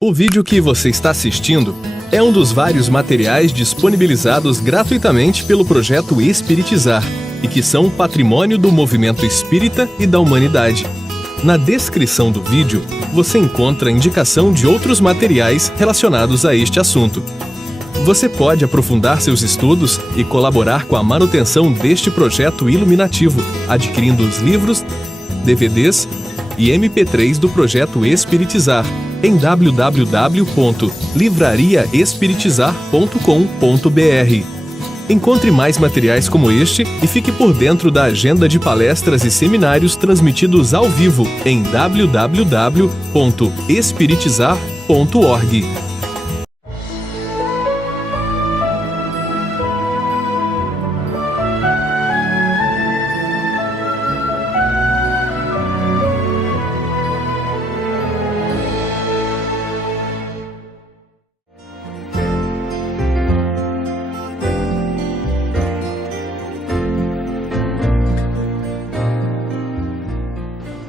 O vídeo que você está assistindo é um dos vários materiais disponibilizados gratuitamente pelo projeto Espiritizar e que são patrimônio do movimento espírita e da humanidade. Na descrição do vídeo, você encontra a indicação de outros materiais relacionados a este assunto. Você pode aprofundar seus estudos e colaborar com a manutenção deste projeto iluminativo, adquirindo os livros, DVDs e MP3 do projeto Espiritizar em www.livrariaespiritizar.com.br. Encontre mais materiais como este e fique por dentro da agenda de palestras e seminários transmitidos ao vivo em www.espiritizar.org.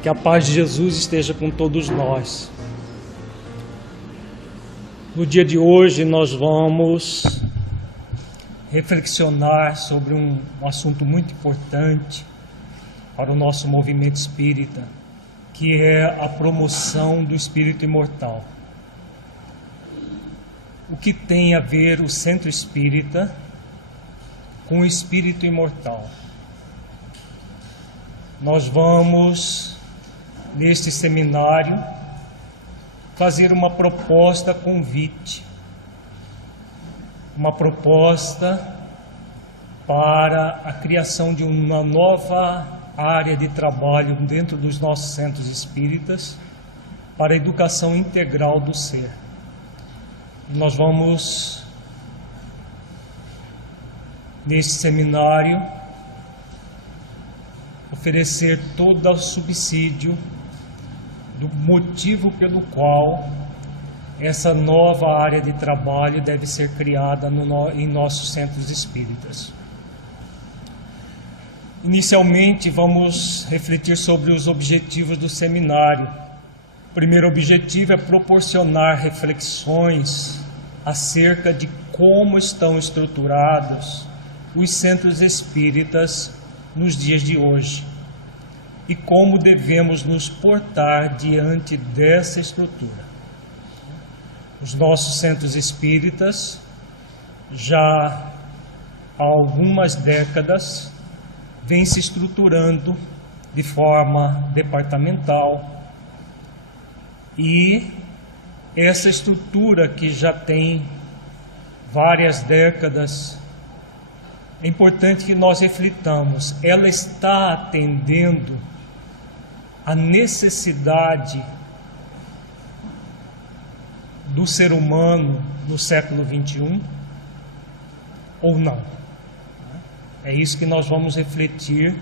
Que a paz de Jesus esteja com todos nós. No dia de hoje nós vamos reflexionar sobre um assunto muito importante para o nosso movimento espírita, que é a promoção do espírito imortal. O que tem a ver o centro espírita com o espírito imortal? Nós vamos, neste seminário, fazer uma proposta convite, uma proposta para a criação de uma nova área de trabalho dentro dos nossos centros espíritas para a educação integral do ser. Nós vamos, neste seminário, oferecer todo o subsídio do motivo pelo qual essa nova área de trabalho deve ser criada em nossos centros espíritas. Inicialmente, vamos refletir sobre os objetivos do seminário. O primeiro objetivo é proporcionar reflexões acerca de como estão estruturados os centros espíritas nos dias de hoje e como devemos nos portar diante dessa estrutura. Os nossos centros espíritas, já há algumas décadas, vêm se estruturando de forma departamental, e essa estrutura, que já tem várias décadas, é importante que nós reflitamos, ela está atendendo a necessidade do ser humano no século XXI ou não? É isso que nós vamos refletir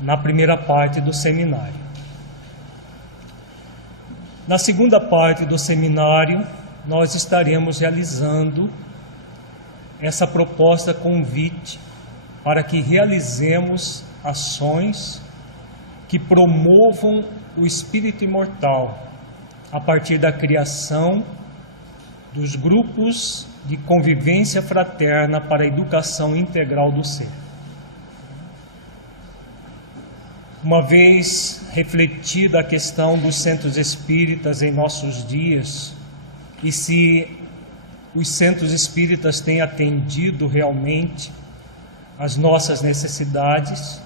na primeira parte do seminário. Na segunda parte do seminário, nós estaremos realizando essa proposta convite para que realizemos ações que promovam o espírito imortal a partir da criação dos grupos de convivência fraterna para a educação integral do ser. Uma vez refletida a questão dos centros espíritas em nossos dias, e se os centros espíritas têm atendido realmente às nossas necessidades,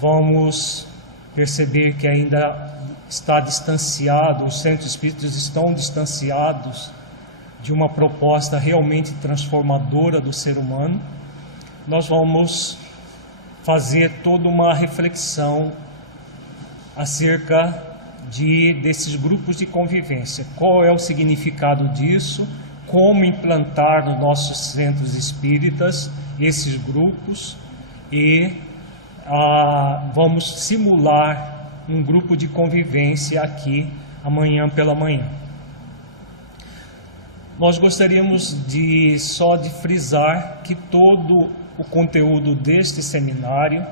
vamos perceber que ainda está distanciado, os centros espíritas estão distanciados de uma proposta realmente transformadora do ser humano. Nós vamos fazer toda uma reflexão acerca desses grupos de convivência. Qual é o significado disso? Como implantar nos nossos centros espíritas esses grupos, e vamos simular um grupo de convivência aqui amanhã pela manhã. Nós gostaríamos só de frisar que todo o conteúdo deste seminário,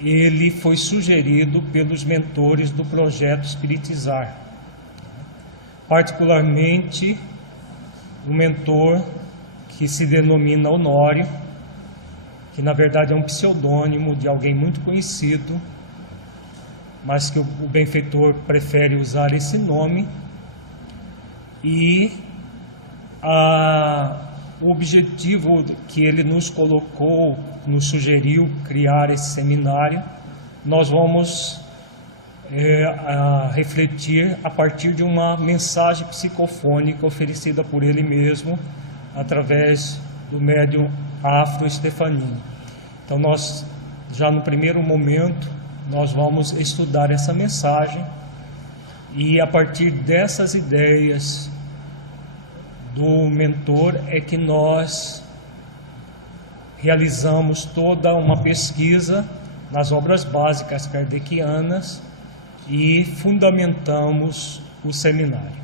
ele foi sugerido pelos mentores do projeto Espiritizar. particularmente um mentor que se denomina Honório, que na verdade é um pseudônimo de alguém muito conhecido, mas que o benfeitor prefere usar esse nome. E o objetivo que ele nos colocou, nos sugeriu criar esse seminário, nós vamos refletir a partir de uma mensagem psicofônica oferecida por ele mesmo, através do médium Afro Stefanini. Então nós, já no primeiro momento, nós vamos estudar essa mensagem e a partir dessas ideias do mentor é que nós realizamos toda uma pesquisa nas obras básicas kardecianas e fundamentamos o seminário.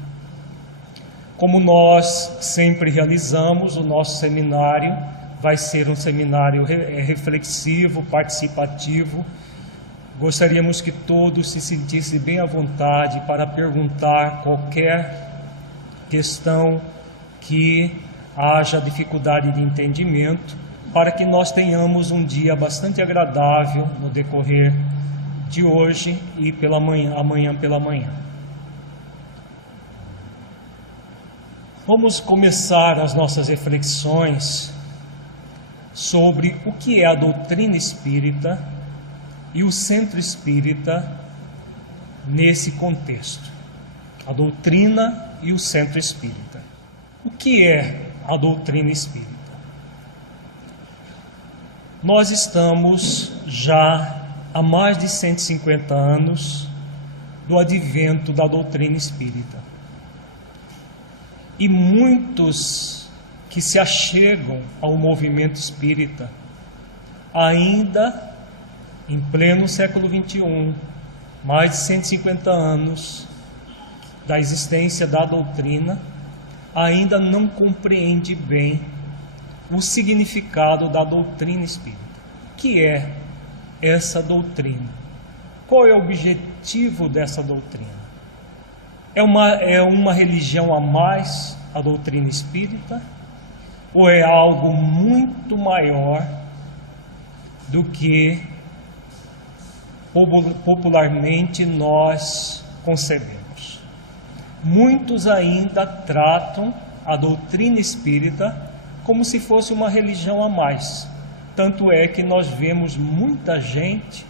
Como nós sempre realizamos, o nosso seminário vai ser um seminário reflexivo, participativo. Gostaríamos que todos se sentissem bem à vontade para perguntar qualquer questão que haja dificuldade de entendimento, para que nós tenhamos um dia bastante agradável no decorrer de hoje e amanhã pela manhã. Vamos começar as nossas reflexões sobre o que é a doutrina espírita e o centro espírita nesse contexto. A doutrina e o centro espírita. O que é a doutrina espírita? Nós estamos já há mais de 150 anos do advento da doutrina espírita. E muitos que se achegam ao movimento espírita, ainda em pleno século XXI, mais de 150 anos da existência da doutrina, ainda não compreende bem o significado da doutrina espírita. O que é essa doutrina? Qual é o objetivo dessa doutrina? É uma religião a mais, a doutrina espírita? Ou é algo muito maior do que popularmente nós concebemos? Muitos ainda tratam a doutrina espírita como se fosse uma religião a mais. Tanto é que nós vemos muita gente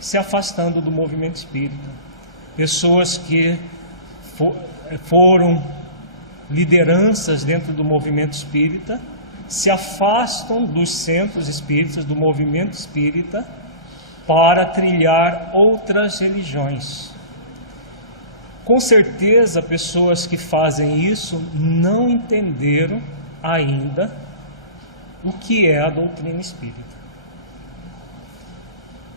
se afastando do movimento espírita. Pessoas que foram lideranças dentro do movimento espírita se afastam dos centros espíritas, do movimento espírita, para trilhar outras religiões. Com certeza, pessoas que fazem isso não entenderam ainda o que é a doutrina espírita.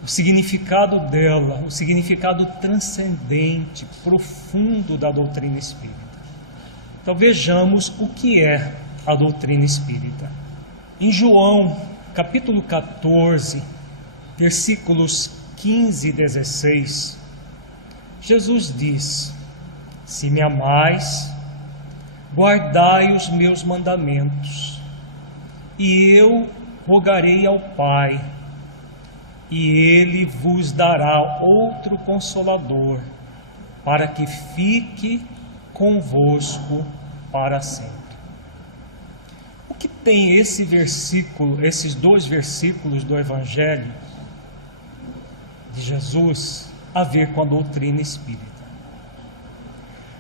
O significado dela, o significado transcendente, profundo da doutrina espírita. Então vejamos o que é a doutrina espírita. Em João, capítulo 14, versículos 15 e 16, Jesus diz: se me amais, guardai os meus mandamentos, e eu rogarei ao Pai, e Ele vos dará outro Consolador, para que fique convosco para sempre. O que tem esse versículo, esses dois versículos do Evangelho de Jesus a ver com a doutrina espírita?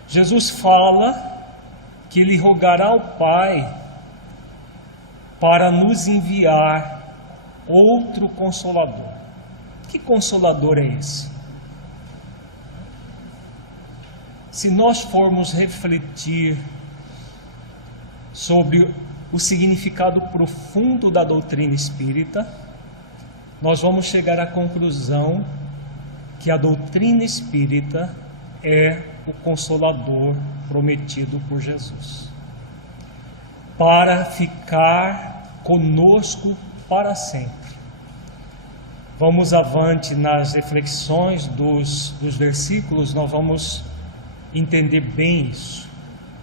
Jesus fala que Ele rogará ao Pai para nos enviar outro Consolador. Que Consolador é esse? Se nós formos refletir sobre o significado profundo da doutrina espírita, nós vamos chegar à conclusão que a doutrina espírita é o Consolador prometido por Jesus, para ficar conosco para sempre. Vamos avante nas reflexões dos versículos, nós vamos entender bem isso,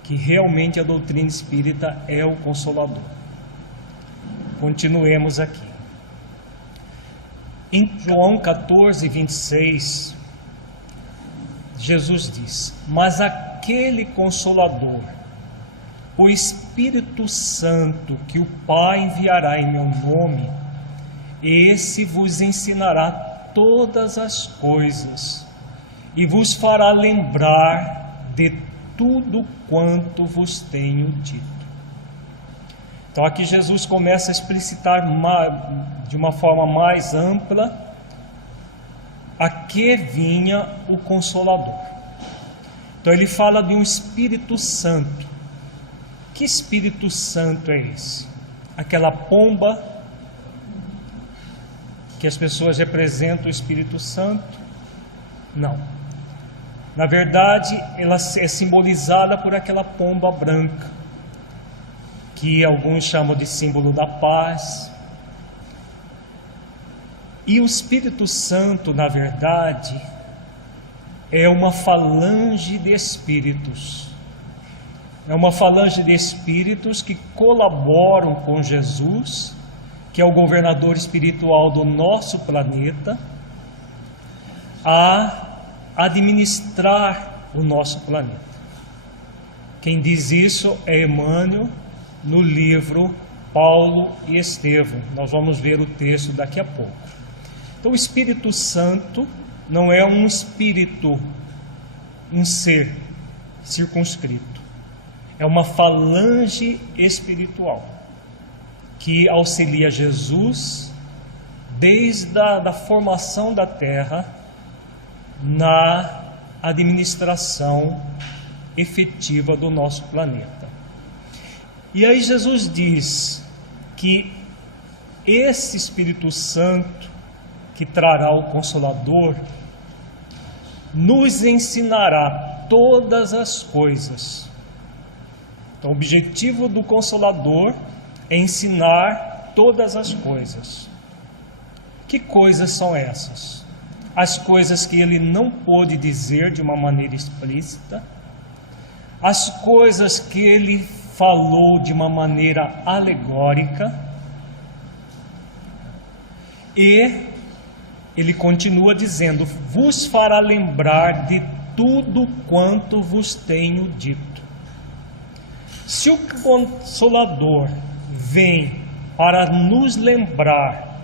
que realmente a doutrina espírita é o Consolador. Continuemos aqui. Em João 14, 26, Jesus diz: mas aquele Consolador, o Espírito Santo, que o Pai enviará em meu nome, esse vos ensinará todas as coisas e vos fará lembrar de tudo quanto vos tenho dito. Então aqui Jesus começa a explicitar de uma forma mais ampla a que vinha o Consolador. Então ele fala de um Espírito Santo. Que Espírito Santo é esse? Aquela pomba que as pessoas representam o Espírito Santo? Não. Na verdade, ela é simbolizada por aquela pomba branca, que alguns chamam de símbolo da paz. E o Espírito Santo, na verdade, é uma falange de espíritos. É uma falange de espíritos que colaboram com Jesus, que é o governador espiritual do nosso planeta, a administrar o nosso planeta. Quem diz isso é Emmanuel, no livro Paulo e Estevão. Nós vamos ver o texto daqui a pouco. Então o Espírito Santo não é um espírito, um ser circunscrito. É uma falange espiritual que auxilia Jesus desde a formação da Terra na administração efetiva do nosso planeta. E aí Jesus diz que esse Espírito Santo que trará o Consolador nos ensinará todas as coisas. Então, o objetivo do Consolador é ensinar todas as coisas. Que coisas são essas? As coisas que ele não pôde dizer de uma maneira explícita, as coisas que ele falou de uma maneira alegórica, e ele continua dizendo: vos fará lembrar de tudo quanto vos tenho dito. Se o Consolador vem para nos lembrar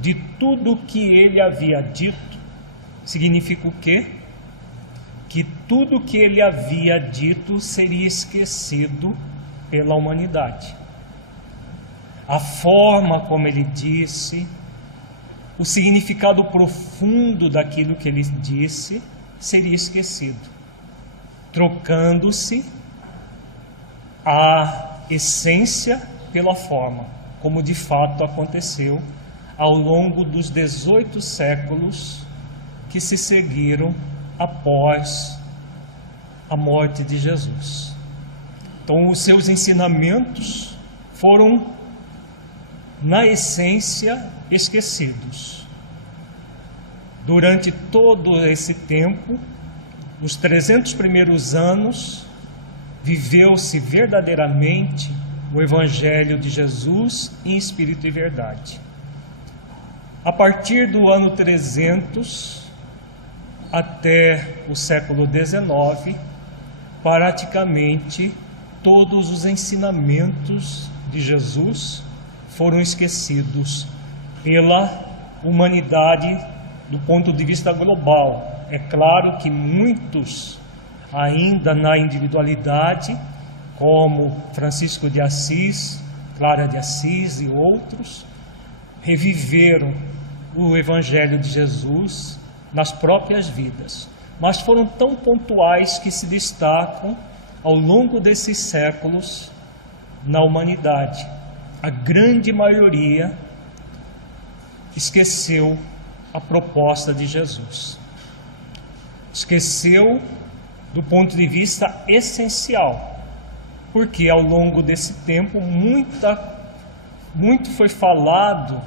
de tudo que ele havia dito, significa o quê? Que tudo que ele havia dito seria esquecido pela humanidade. A forma como ele disse, o significado profundo daquilo que ele disse seria esquecido, trocando-se a essência pela forma, como de fato aconteceu ao longo dos 18 séculos que se seguiram após a morte de Jesus. Então, os seus ensinamentos foram, na essência, esquecidos. Durante todo esse tempo, os 300 primeiros anos, viveu-se verdadeiramente o Evangelho de Jesus em espírito e verdade. A partir do ano 300 até o século XIX, praticamente todos os ensinamentos de Jesus foram esquecidos pela humanidade do ponto de vista global. É claro que muitos ainda na individualidade, como Francisco de Assis, Clara de Assis e outros, reviveram o Evangelho de Jesus nas próprias vidas, mas foram tão pontuais que se destacam ao longo desses séculos na humanidade. A grande maioria esqueceu a proposta de Jesus, esqueceu do ponto de vista essencial, porque ao longo desse tempo muito foi falado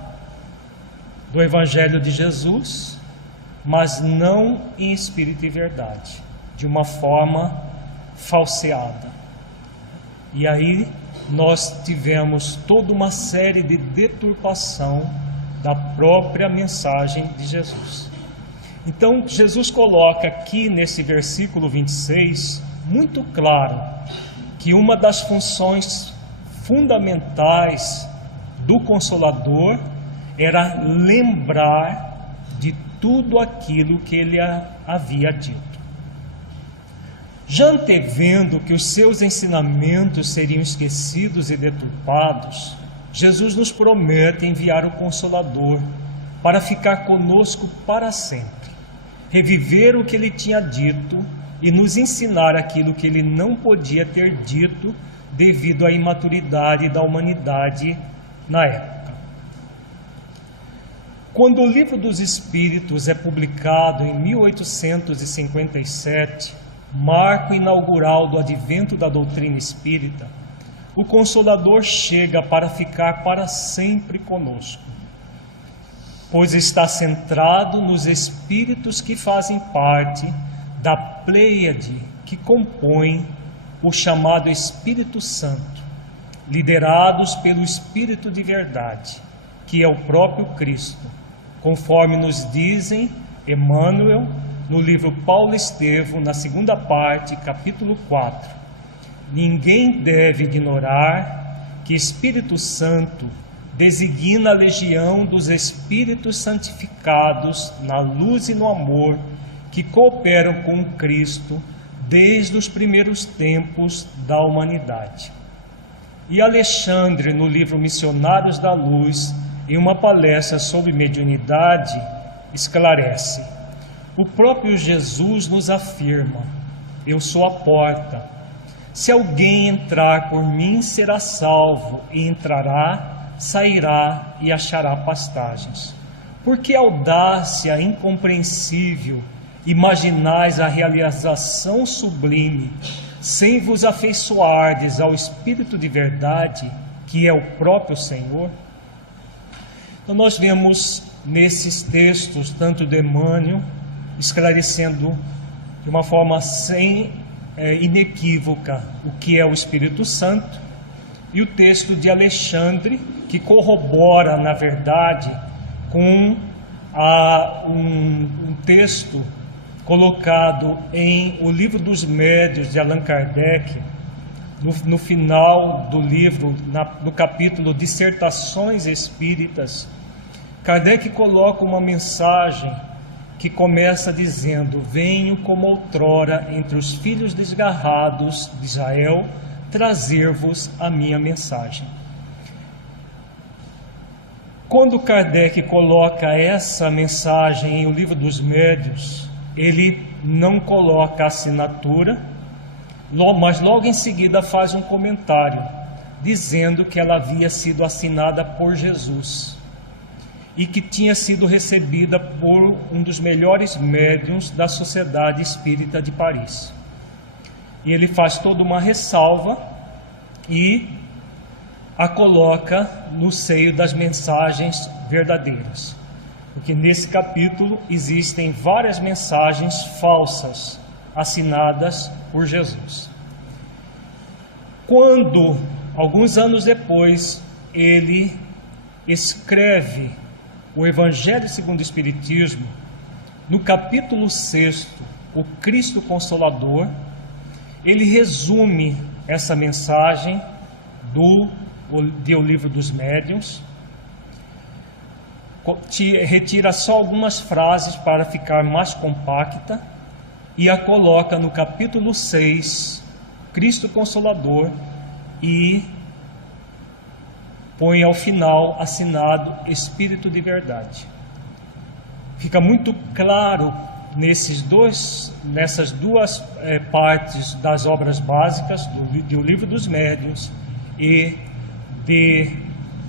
do Evangelho de Jesus, mas não em espírito e verdade. de uma forma falseada. E aí nós tivemos toda uma série de deturpação da própria mensagem de Jesus. Então Jesus coloca aqui nesse versículo 26 muito claro que uma das funções fundamentais do Consolador era lembrar de tudo aquilo que ele havia dito. Já antevendo que os seus ensinamentos seriam esquecidos e deturpados, Jesus nos promete enviar o Consolador para ficar conosco para sempre, reviver o que ele tinha dito e nos ensinar aquilo que ele não podia ter dito devido à imaturidade da humanidade na época. Quando o Livro dos Espíritos é publicado em 1857, marco inaugural do advento da doutrina espírita, o Consolador chega para ficar para sempre conosco, pois está centrado nos espíritos que fazem parte da pleiade que compõe o chamado Espírito Santo, liderados pelo Espírito de Verdade, que é o próprio Cristo, conforme nos dizem Emmanuel, no livro Paulo Estevo, na segunda parte, capítulo 4. Ninguém deve ignorar que Espírito Santo designa a legião dos Espíritos santificados na luz e no amor que cooperam com Cristo desde os primeiros tempos da humanidade. E Alexandre, no livro Missionários da Luz, em uma palestra sobre mediunidade, esclarece: o próprio Jesus nos afirma: eu sou a porta. Se alguém entrar por mim, será salvo, e entrará, sairá e achará pastagens. Por que audácia incompreensível imaginais a realização sublime, sem vos afeiçoardes ao Espírito de Verdade, que é o próprio Senhor? Então nós vemos nesses textos, tanto de Emmanuel, esclarecendo de uma forma inequívoca o que é o Espírito Santo, e o texto de Alexandre, que corrobora, na verdade, com um texto colocado em O Livro dos Médiuns, de Allan Kardec, no final do livro, no capítulo Dissertações Espíritas. Kardec coloca uma mensagem que começa dizendo: venho como outrora entre os filhos desgarrados de Israel trazer-vos a minha mensagem. Quando Kardec coloca essa mensagem em O Livro dos Médiuns, ele não coloca a assinatura, mas logo em seguida faz um comentário dizendo que ela havia sido assinada por Jesus e que tinha sido recebida por um dos melhores médiuns da Sociedade Espírita de Paris. E ele faz toda uma ressalva e a coloca no seio das mensagens verdadeiras, porque nesse capítulo existem várias mensagens falsas assinadas por Jesus. Quando, alguns anos depois, ele escreve o Evangelho segundo o Espiritismo, no capítulo 6, o Cristo Consolador, ele resume essa mensagem de O Livro dos Médiuns, retira só algumas frases para ficar mais compacta e a coloca no capítulo 6, Cristo Consolador, e põe ao final assinado Espírito de Verdade. Fica muito claro nessas duas partes das obras básicas do Livro dos Médiuns e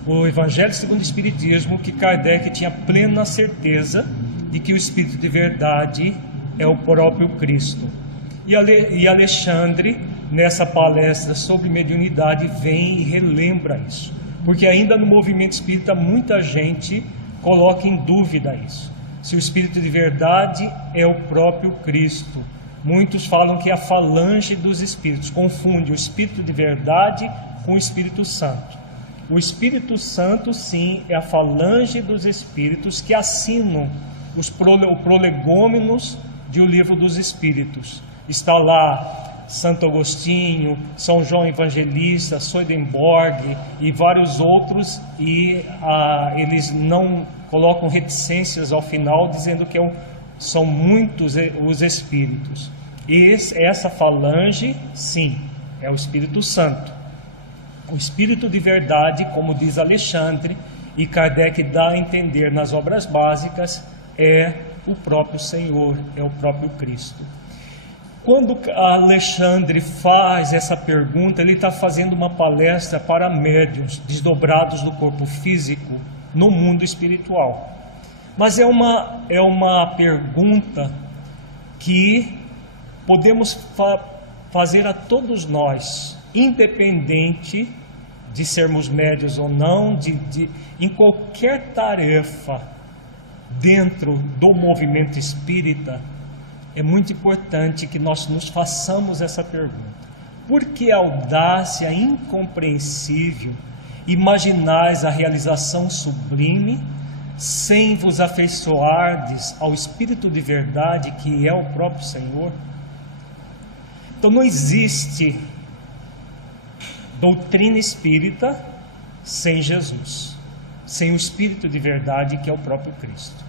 o Evangelho segundo o Espiritismo, que Kardec tinha plena certeza de que o Espírito de Verdade é o próprio Cristo. E Alexandre, nessa palestra sobre mediunidade, vem e relembra isso, porque ainda no movimento espírita muita gente coloca em dúvida isso, se o Espírito de Verdade é o próprio Cristo, Muitos falam que é a falange dos espíritos, confunde o Espírito de verdade com o Espírito Santo. O Espírito Santo, sim, é a falange dos espíritos que assinam o prolegômenos de O Livro dos Espíritos. Está lá Santo Agostinho, São João Evangelista, Swedenborg e vários outros, e eles não colocam reticências ao final, dizendo que são muitos os espíritos. E essa falange, sim, é o Espírito Santo. O Espírito de verdade, como diz Alexandre, e Kardec dá a entender nas obras básicas, é o próprio Senhor, é o próprio Cristo. Quando Alexandre faz essa pergunta, ele está fazendo uma palestra para médiuns desdobrados do corpo físico no mundo espiritual. Mas é uma pergunta que podemos fazer a todos nós, independente de sermos médios ou não, em qualquer tarefa dentro do movimento espírita. É muito importante que nós nos façamos essa pergunta. Por que audácia incompreensível imaginais a realização sublime, sem vos afeiçoardes ao Espírito de verdade, que é o próprio Senhor? Então não existe doutrina espírita sem Jesus, sem o Espírito de verdade, que é o próprio Cristo.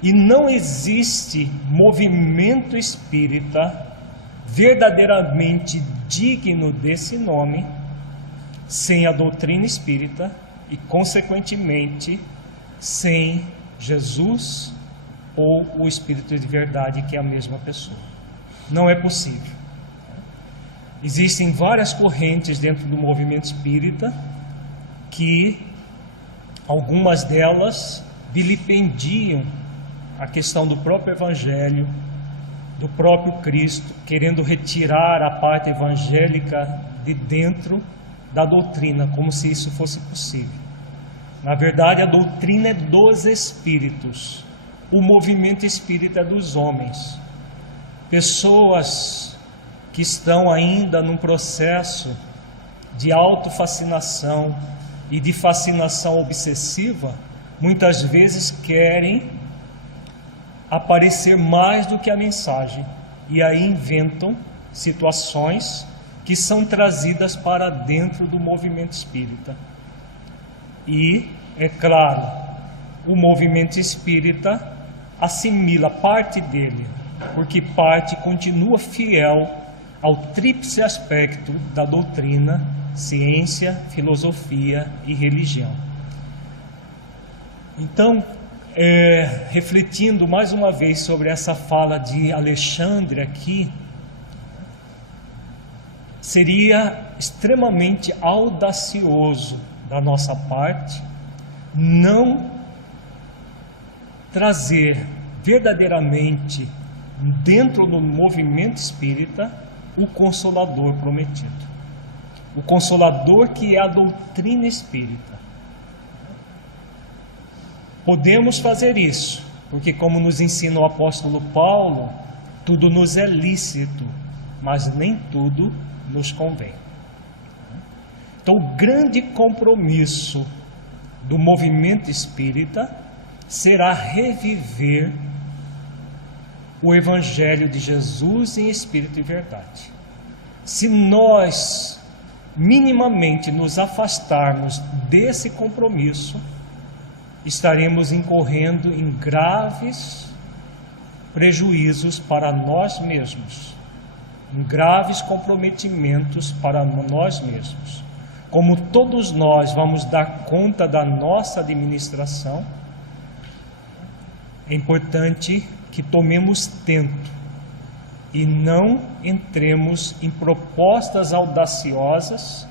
E não existe movimento espírita verdadeiramente digno desse nome sem a doutrina espírita e, consequentemente, sem Jesus ou o Espírito de verdade, que é a mesma pessoa. Não é possível. Existem várias correntes dentro do movimento espírita que, algumas delas, vilipendiam a questão do próprio Evangelho, do próprio Cristo, querendo retirar a parte evangélica de dentro da doutrina, como se isso fosse possível. Na verdade, a doutrina é dos espíritos, o movimento espírita é dos homens. Pessoas que estão ainda num processo de autofascinação e de fascinação obsessiva, muitas vezes querem aparecer mais do que a mensagem, e aí inventam situações que são trazidas para dentro do movimento espírita. E, é claro, o movimento espírita assimila parte dele, porque parte continua fiel ao tríplice aspecto da doutrina: ciência, filosofia e religião. Então, refletindo mais uma vez sobre essa fala de Alexandre aqui, seria extremamente audacioso da nossa parte não trazer verdadeiramente dentro do movimento espírita o Consolador prometido, o Consolador que é a doutrina espírita. Podemos fazer isso, porque, como nos ensina o apóstolo Paulo, tudo nos é lícito, mas nem tudo nos convém. Então, o grande compromisso do movimento espírita será reviver o Evangelho de Jesus em espírito e verdade. Se nós minimamente nos afastarmos desse compromisso, estaremos incorrendo em graves prejuízos para nós mesmos, em graves comprometimentos para nós mesmos. Como todos nós vamos dar conta da nossa administração, é importante que tomemos tento e não entremos em propostas audaciosas,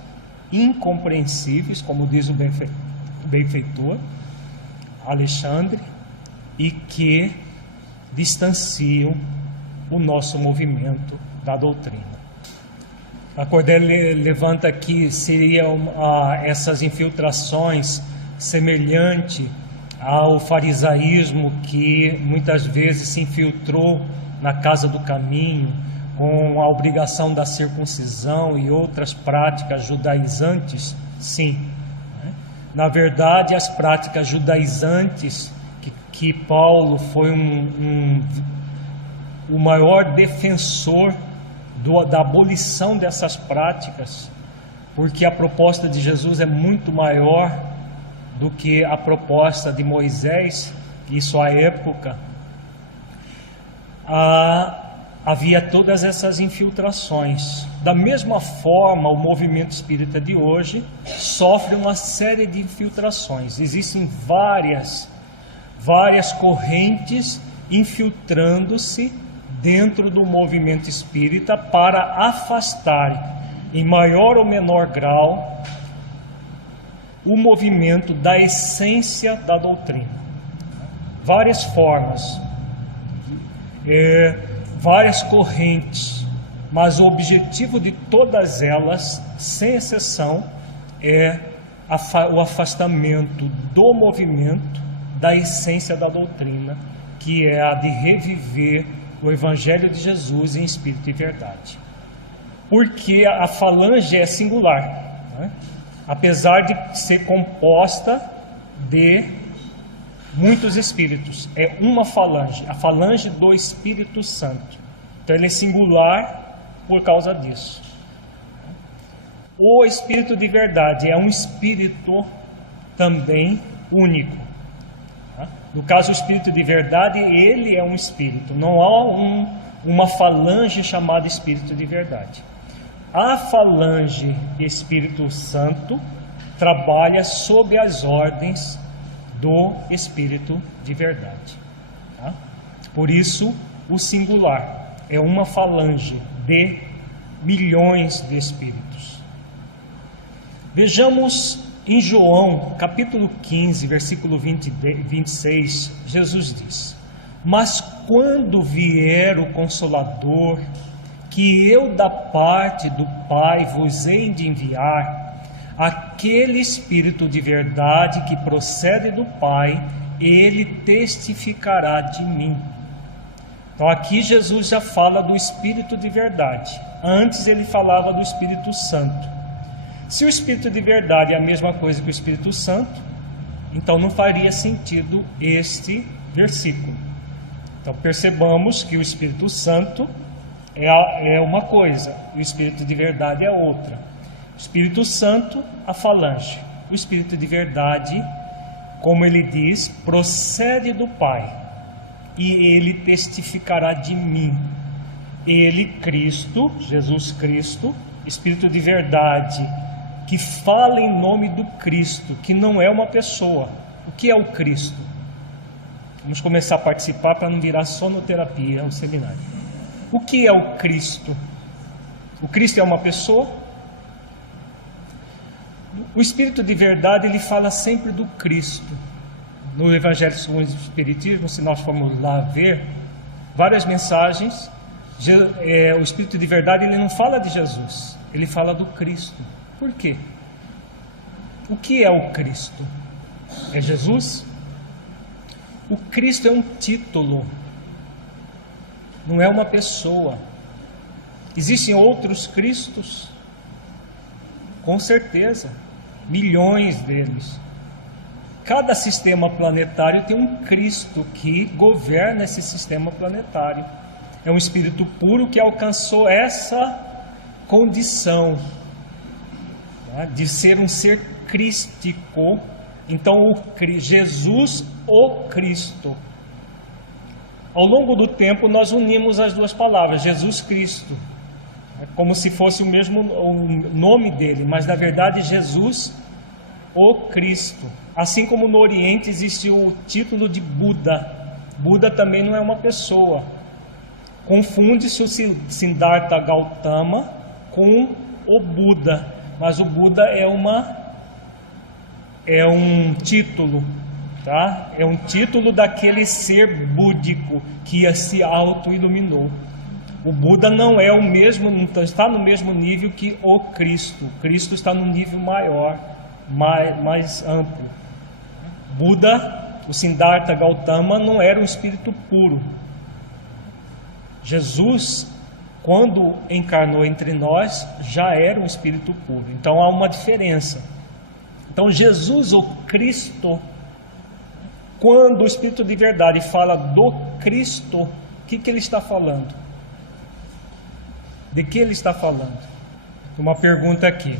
incompreensíveis, como diz o benfeitor Alexandre, e que distanciam o nosso movimento da doutrina. A Kardec levanta aqui, seriam essas infiltrações semelhante ao farisaísmo que muitas vezes se infiltrou na casa do caminho, com a obrigação da circuncisão e outras práticas judaizantes? Sim. Na verdade, as práticas judaizantes, que Paulo foi o maior defensor da abolição dessas práticas, porque a proposta de Jesus é muito maior do que a proposta de Moisés, isso à época. Havia todas essas infiltrações. Da mesma forma, o movimento espírita de hoje sofre uma série de infiltrações. Existem várias correntes infiltrando-se dentro do movimento espírita para afastar, em maior ou menor grau, o movimento da essência da doutrina. Várias formas, várias correntes, mas o objetivo de todas elas, sem exceção, é o afastamento do movimento da essência da doutrina, que é a de reviver o Evangelho de Jesus em espírito e verdade. Porque a falange é singular, né? Apesar de ser composta de muitos espíritos, é uma falange, a falange do Espírito Santo. Então ele é singular por causa disso. O Espírito de verdade é um Espírito também único. No caso, o Espírito de verdade, ele é um Espírito, não há uma falange chamada Espírito de verdade. A falange Espírito Santo trabalha sob as ordens do Espírito de verdade. Tá? Por isso, o singular é uma falange de milhões de espíritos. Vejamos em João, capítulo 15, versículo 26, Jesus diz: mas quando vier o Consolador, que eu da parte do Pai vos hei de enviar, aquele Espírito de verdade que procede do Pai, ele testificará de mim. Então aqui Jesus já fala do Espírito de verdade. Antes ele falava do Espírito Santo. Se o Espírito de verdade é a mesma coisa que o Espírito Santo, então não faria sentido este versículo. Então percebamos que o Espírito Santo é uma coisa, o Espírito de verdade é outra. O Espírito Santo, a falange. O Espírito de verdade, como ele diz, procede do Pai, e ele testificará de mim. Ele, Cristo, Jesus Cristo, Espírito de verdade, que fala em nome do Cristo, que não é uma pessoa. O que é o Cristo? Vamos começar a participar para não virar sonoterapia o seminário. O que é o Cristo? O Cristo é uma pessoa? O Espírito de verdade, ele fala sempre do Cristo. No Evangelho segundo o Espiritismo, se nós formos lá ver várias mensagens, o Espírito de verdade, ele não fala de Jesus, ele fala do Cristo. Por quê? O que é o Cristo? É Jesus? O Cristo é um título, não é uma pessoa. Existem outros Cristos? Com certeza, milhões deles. Cada sistema planetário tem um Cristo que governa esse sistema planetário. É um espírito puro que alcançou essa condição, tá, de ser um ser crístico. Então, Jesus, o Cristo. Ao longo do tempo, nós unimos as duas palavras, Jesus Cristo, como se fosse o mesmo nome dele, mas na verdade Jesus, o Cristo. Assim como no Oriente existe o título de Buda. Buda também não é uma pessoa. Confunde-se o Siddhartha Gautama com o Buda, mas o Buda é um título, tá? É um título daquele ser búdico que se auto-iluminou. O Buda não é o mesmo, não está no mesmo nível que o Cristo. O Cristo está num nível maior, mais amplo. Buda, o Siddhartha Gautama, não era um espírito puro. Jesus, quando encarnou entre nós, já era um espírito puro. Então há uma diferença. Então Jesus, o Cristo, quando o Espírito de verdade fala do Cristo, o que ele está falando? De que ele está falando? Uma pergunta aqui.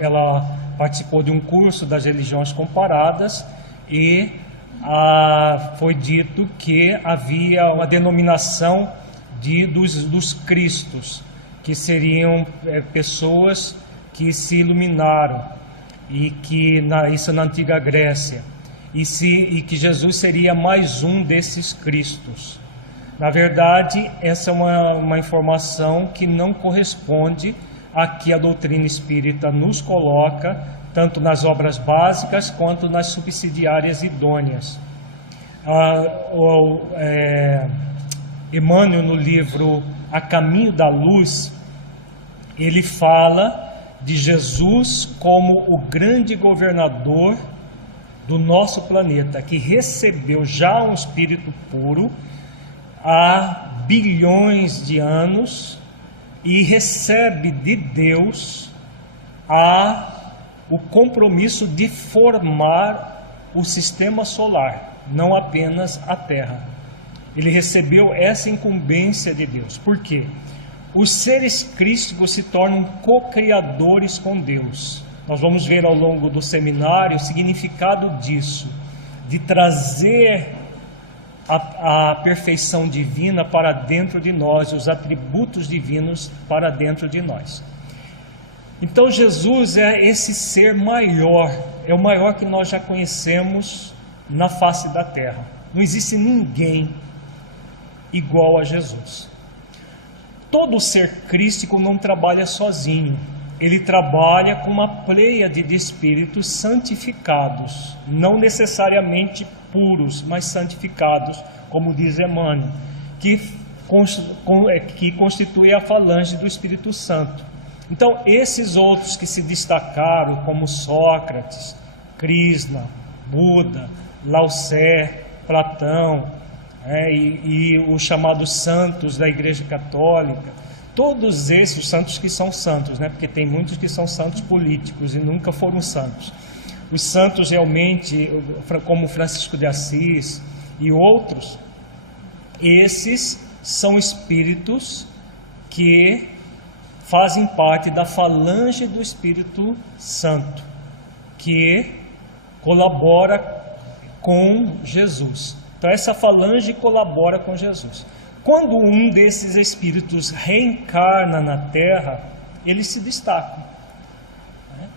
Ela participou de um curso das religiões comparadas e foi dito que havia uma denominação dos Cristos, que seriam pessoas que se iluminaram, e que isso na antiga Grécia, e que Jesus seria mais um desses Cristos. Na verdade, essa é uma informação que não corresponde a que a doutrina espírita nos coloca, tanto nas obras básicas quanto nas subsidiárias idôneas. Emmanuel, no livro A Caminho da Luz, ele fala de Jesus como o grande governador do nosso planeta, que recebeu já um espírito puro há bilhões de anos e recebe de Deus o compromisso de formar o sistema solar, não apenas a Terra. Ele recebeu essa incumbência de Deus. Por quê? Os seres crísticos se tornam co-criadores com Deus. Nós vamos ver ao longo do seminário o significado disso, de trazer a perfeição divina para dentro de nós, os atributos divinos para dentro de nós. Então Jesus é esse ser maior, é o maior que nós já conhecemos na face da terra. Não existe ninguém igual a Jesus. Todo ser crístico não trabalha sozinho, ele trabalha com uma pleiade de espíritos santificados, não necessariamente puros, mas santificados, como diz Emmanuel, que constitui a falange do Espírito Santo. Então, esses outros que se destacaram, como Sócrates, Krishna, Buda, Lao Tse, Platão, e os chamados santos da Igreja Católica, todos esses, os santos que são santos, porque tem muitos que são santos políticos e nunca foram santos. Os santos realmente, como Francisco de Assis e outros, esses são espíritos que fazem parte da falange do Espírito Santo, que colabora com Jesus. Então essa falange colabora com Jesus. Quando um desses espíritos reencarna na Terra, eles se destacam.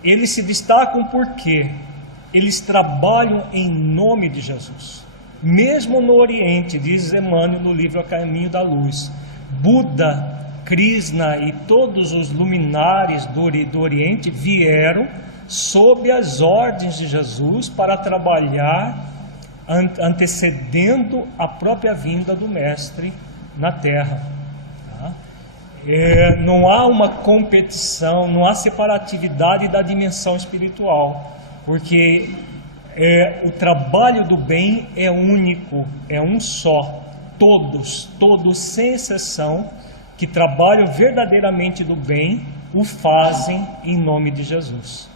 Eles se destacam porque eles trabalham em nome de Jesus. Mesmo no Oriente, diz Emmanuel no livro A Caminho da Luz, Buda, Krishna e todos os luminares do Oriente vieram sob as ordens de Jesus para trabalhar antecedendo a própria vinda do Mestre na Terra. Não há uma competição, não há separatividade da dimensão espiritual, porque o trabalho do bem é único, é um só. Todos sem exceção, que trabalham verdadeiramente do bem, o fazem em nome de Jesus,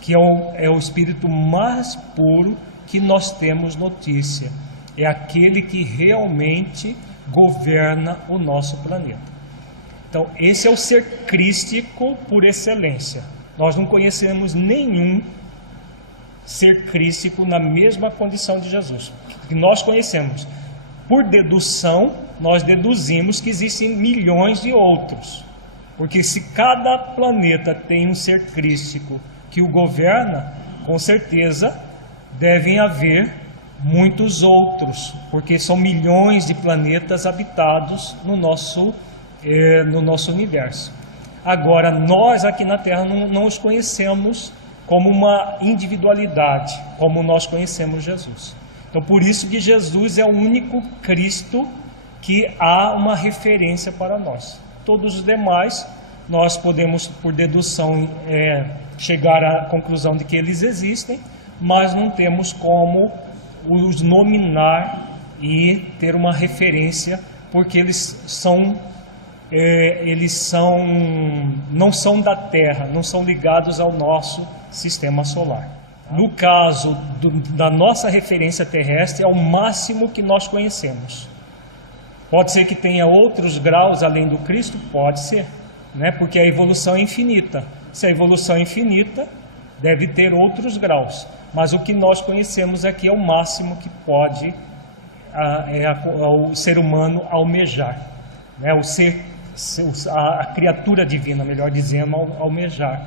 que é o espírito mais puro que nós temos notícia. É aquele que realmente governa o nosso planeta. Então, esse é o ser crístico por excelência. Nós não conhecemos nenhum ser crístico na mesma condição de Jesus. Que nós conhecemos. Por dedução, nós deduzimos que existem milhões de outros. Porque se cada planeta tem um ser crístico que o governa, com certeza devem haver muitos outros, porque são milhões de planetas habitados no nosso universo. Agora, nós aqui na Terra não os conhecemos como uma individualidade, como nós conhecemos Jesus. Então, por isso que Jesus é o único Cristo que há uma referência para nós. Todos os demais, nós podemos, por dedução, chegar à conclusão de que eles existem, mas não temos como os nominar e ter uma referência, porque eles são eles não são da Terra, não são ligados ao nosso sistema solar. No caso da nossa referência terrestre, é o máximo que nós conhecemos. Pode ser que tenha outros graus além do Cristo? Pode ser, né? Porque a evolução é infinita. Se a evolução é infinita, deve ter outros graus. Mas o que nós conhecemos aqui é o máximo que pode o ser humano almejar, né? A criatura divina, melhor dizendo, almejar.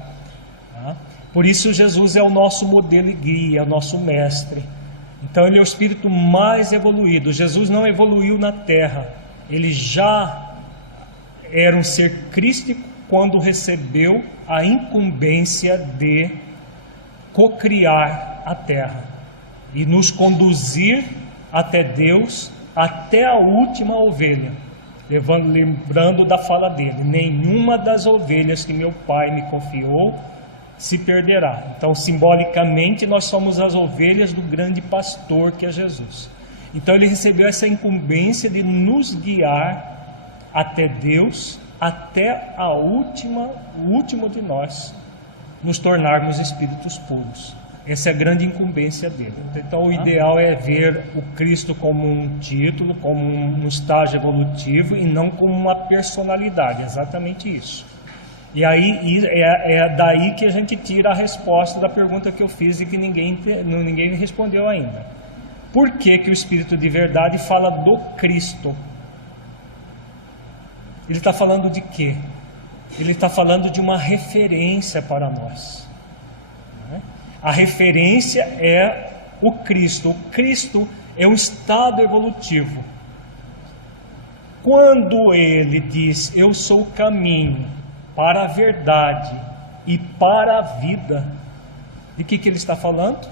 Tá? Por isso Jesus é o nosso modelo e guia, é o nosso mestre. Então ele é o espírito mais evoluído. Jesus não evoluiu na Terra. Ele já era um ser crístico quando recebeu a incumbência de cocriar a Terra e nos conduzir até Deus, até a última ovelha. Lembrando da fala dele: nenhuma das ovelhas que meu Pai me confiou se perderá. Então, simbolicamente, nós somos as ovelhas do grande pastor que é Jesus. Então, ele recebeu essa incumbência de nos guiar até Deus, até o último de nós, nos tornarmos espíritos puros. Essa é a grande incumbência dele. Então, o ideal é ver o Cristo como um título, como um estágio evolutivo e não como uma personalidade. Exatamente isso. E aí é daí que a gente tira a resposta da pergunta que eu fiz e que ninguém me respondeu ainda. Por que que o Espírito de verdade fala do Cristo? Ele está falando de quê? Ele está falando de uma referência para nós. A referência é o Cristo. O Cristo é um estado evolutivo. Quando ele diz: eu sou o caminho para a verdade e para a vida, de que ele está falando?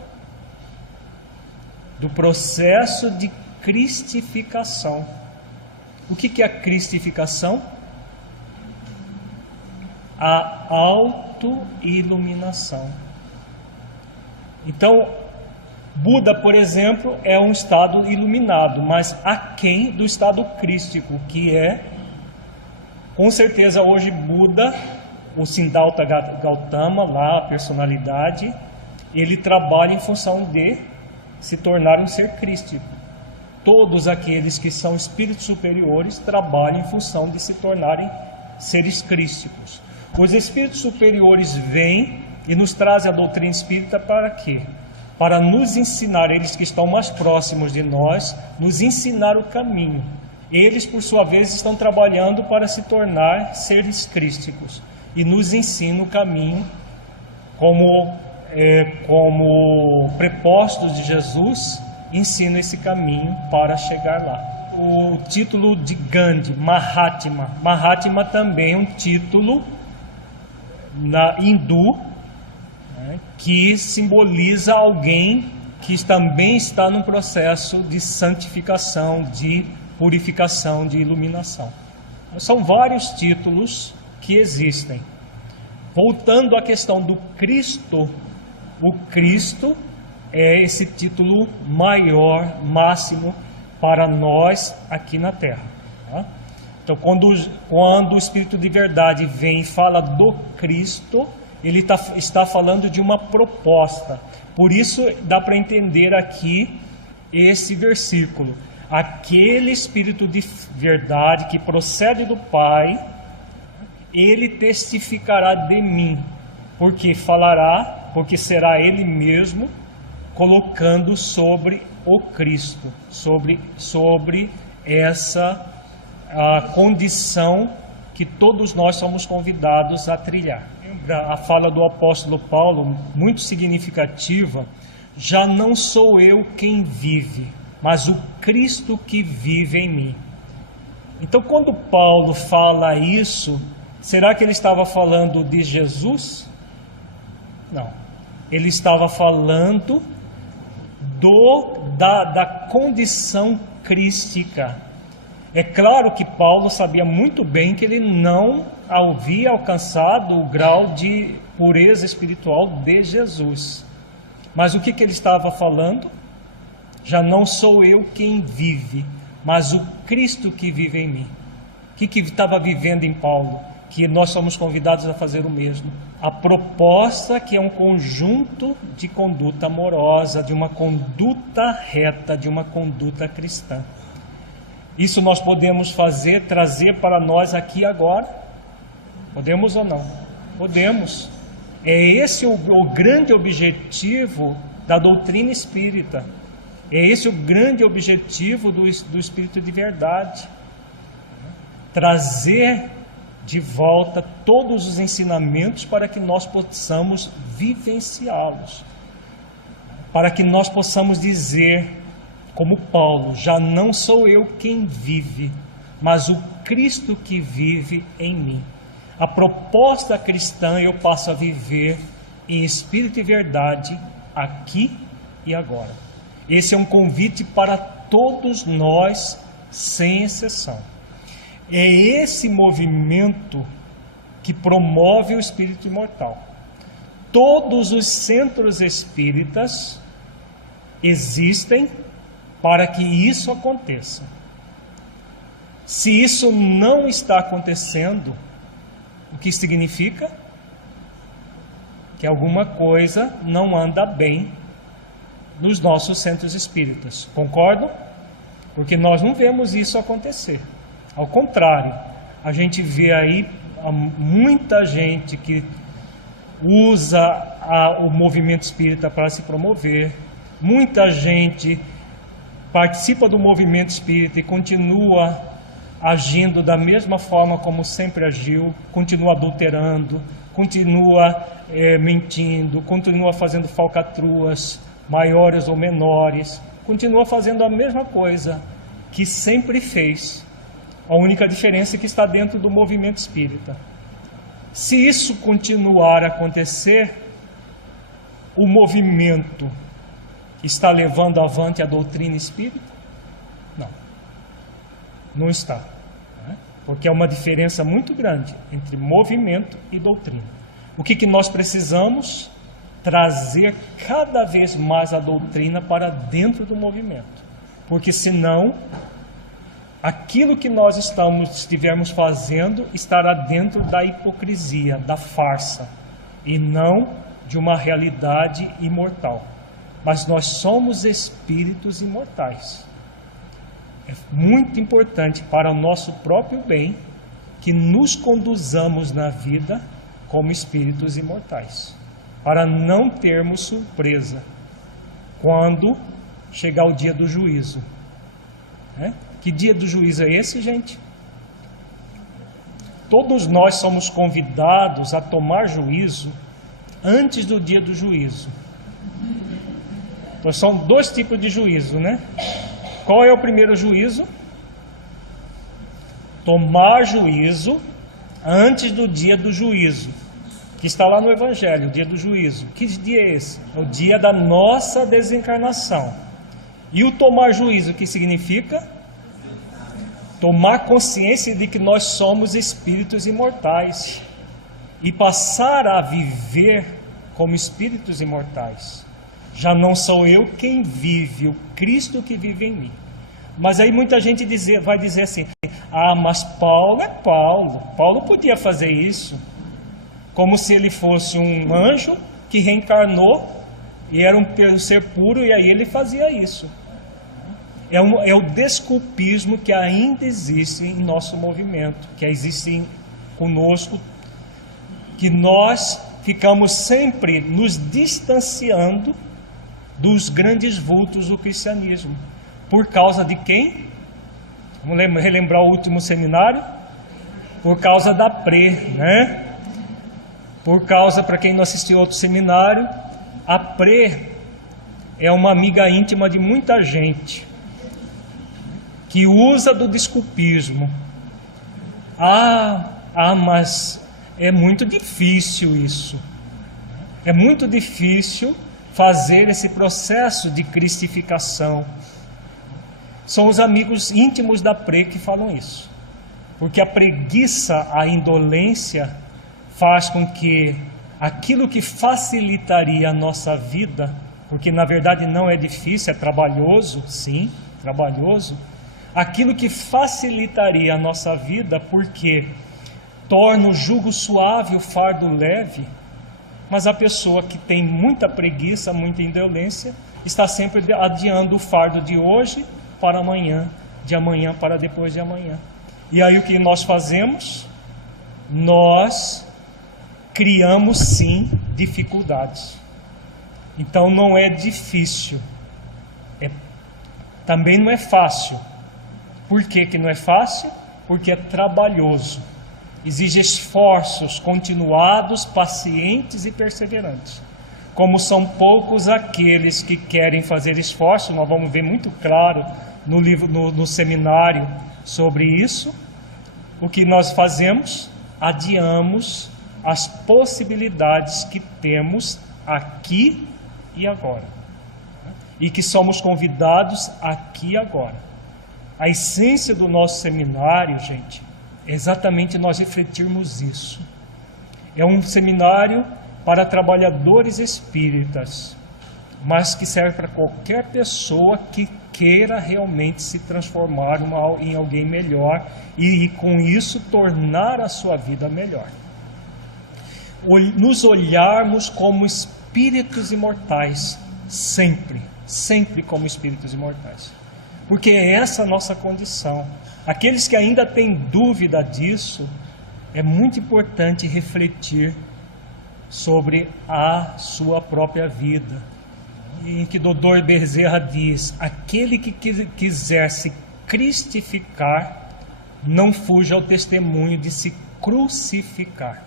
Do processo de cristificação. O que é a cristificação? A autoiluminação. Então, Buda, por exemplo, é um estado iluminado, mas aquém do estado crístico, que é, com certeza hoje Buda, o Siddhartha Gautama, lá a personalidade, ele trabalha em função de se tornar um ser crístico. Todos aqueles que são espíritos superiores trabalham em função de se tornarem seres crísticos. Os espíritos superiores vêm e nos trazem a doutrina espírita para quê? Para nos ensinar, eles que estão mais próximos de nós, nos ensinar o caminho. Eles, por sua vez, estão trabalhando para se tornar seres crísticos e nos ensinam o caminho como prepostos de Jesus, ensinam esse caminho para chegar lá. O título de Gandhi, Mahatma. Mahatma também é um título na hindu, né, que simboliza alguém que também está num processo de santificação, de purificação, de iluminação. São vários títulos que existem. Voltando à questão do Cristo, o Cristo é esse título maior, máximo para nós aqui na Terra. Tá? Então, quando o Espírito de verdade vem e fala do Cristo, ele está falando de uma proposta. Por isso dá para entender aqui esse versículo. Aquele Espírito de verdade que procede do Pai, ele testificará de mim, porque será ele mesmo colocando sobre o Cristo, sobre essa condição que todos nós somos convidados a trilhar. Lembra a fala do apóstolo Paulo, muito significativa: já não sou eu quem vive, mas o Cristo que vive em mim. Então, quando Paulo fala isso, será que ele estava falando de Jesus? Não. Ele estava falando da condição crística. É claro que Paulo sabia muito bem que ele não havia alcançado o grau de pureza espiritual de Jesus. Mas o que ele estava falando? Já não sou eu quem vive, mas o Cristo que vive em mim. que estava vivendo em Paulo? Que nós somos convidados a fazer o mesmo. A proposta, que é um conjunto de conduta amorosa, de uma conduta reta, de uma conduta cristã. Isso nós podemos fazer, trazer para nós aqui agora? Podemos ou não? Podemos. É esse o grande objetivo da doutrina espírita. É esse o grande objetivo do Espírito de Verdade. Trazer de volta todos os ensinamentos para que nós possamos vivenciá-los. Para que nós possamos dizer, como Paulo, já não sou eu quem vive, mas o Cristo que vive em mim. A proposta cristã eu passo a viver em espírito e verdade, aqui e agora. Esse é um convite para todos nós, sem exceção. É esse movimento que promove o espírito imortal. Todos os centros espíritas existem para que isso aconteça. Se isso não está acontecendo, o que significa? Que alguma coisa não anda bem nos nossos centros espíritas. Concordam? Porque nós não vemos isso acontecer. Ao contrário, a gente vê aí muita gente que usa o movimento espírita para se promover, muita gente participa do movimento espírita e continua agindo da mesma forma como sempre agiu, continua adulterando, continua mentindo, continua fazendo falcatruas maiores ou menores, continua fazendo a mesma coisa que sempre fez. A única diferença é que está dentro do movimento espírita. Se isso continuar a acontecer, o movimento está levando avante a doutrina espírita? Não. Não está. Porque é uma diferença muito grande entre movimento e doutrina. O que nós precisamos? Trazer cada vez mais a doutrina para dentro do movimento. Porque senão, aquilo que nós estivermos fazendo estará dentro da hipocrisia, da farsa, e não de uma realidade imortal. Mas nós somos espíritos imortais. É muito importante para o nosso próprio bem que nos conduzamos na vida como espíritos imortais, para não termos surpresa quando chegar o dia do juízo. Que dia do juízo é esse, gente? Todos nós somos convidados a tomar juízo antes do dia do juízo. Então são dois tipos de juízo, né? Qual é o primeiro juízo? Tomar juízo antes do dia do juízo, que está lá no Evangelho, o dia do juízo. Que dia é esse? É o dia da nossa desencarnação. E o tomar juízo, o que significa? Tomar consciência de que nós somos espíritos imortais e passar a viver como espíritos imortais. Já não sou eu quem vive, o Cristo que vive em mim. Mas aí muita gente vai dizer assim, mas Paulo é Paulo. Paulo podia fazer isso. Como se ele fosse um anjo que reencarnou e era um ser puro e aí ele fazia isso. É o desculpismo que ainda existe em nosso movimento, que existe conosco, que nós ficamos sempre nos distanciando dos grandes vultos do cristianismo. Por causa de quem? Vamos relembrar o último seminário? Por causa da PRE, né? Por causa, para quem não assistiu outro seminário, a PRE é uma amiga íntima de muita gente que usa do desculpismo. Mas é muito difícil isso. É muito difícil fazer esse processo de cristificação. São os amigos íntimos da PRE que falam isso. Porque a preguiça, a indolência, faz com que aquilo que facilitaria a nossa vida, porque na verdade não é difícil, é trabalhoso, sim, trabalhoso, aquilo que facilitaria a nossa vida, porque torna o jugo suave, o fardo leve, mas a pessoa que tem muita preguiça, muita indolência, está sempre adiando o fardo de hoje para amanhã, de amanhã para depois de amanhã. E aí o que nós fazemos? Nós criamos sim dificuldades. Então não é difícil, também não é fácil. Por que não é fácil? Porque é trabalhoso, exige esforços continuados, pacientes e perseverantes. Como são poucos aqueles que querem fazer esforço, nós vamos ver muito claro no livro, no seminário sobre isso. O que nós fazemos? Adiamos as possibilidades que temos aqui e agora, e que somos convidados aqui e agora. A essência do nosso seminário, gente, é exatamente nós refletirmos isso. É um seminário para trabalhadores espíritas, mas que serve para qualquer pessoa que queira realmente se transformar em alguém melhor e com isso tornar a sua vida melhor. Nos olharmos como espíritos imortais, sempre como espíritos imortais, porque é essa a nossa condição. Aqueles que ainda têm dúvida disso, é muito importante refletir sobre a sua própria vida, em que Dr. Bezerra diz: aquele que quiser se cristificar, não fuja ao testemunho de se crucificar.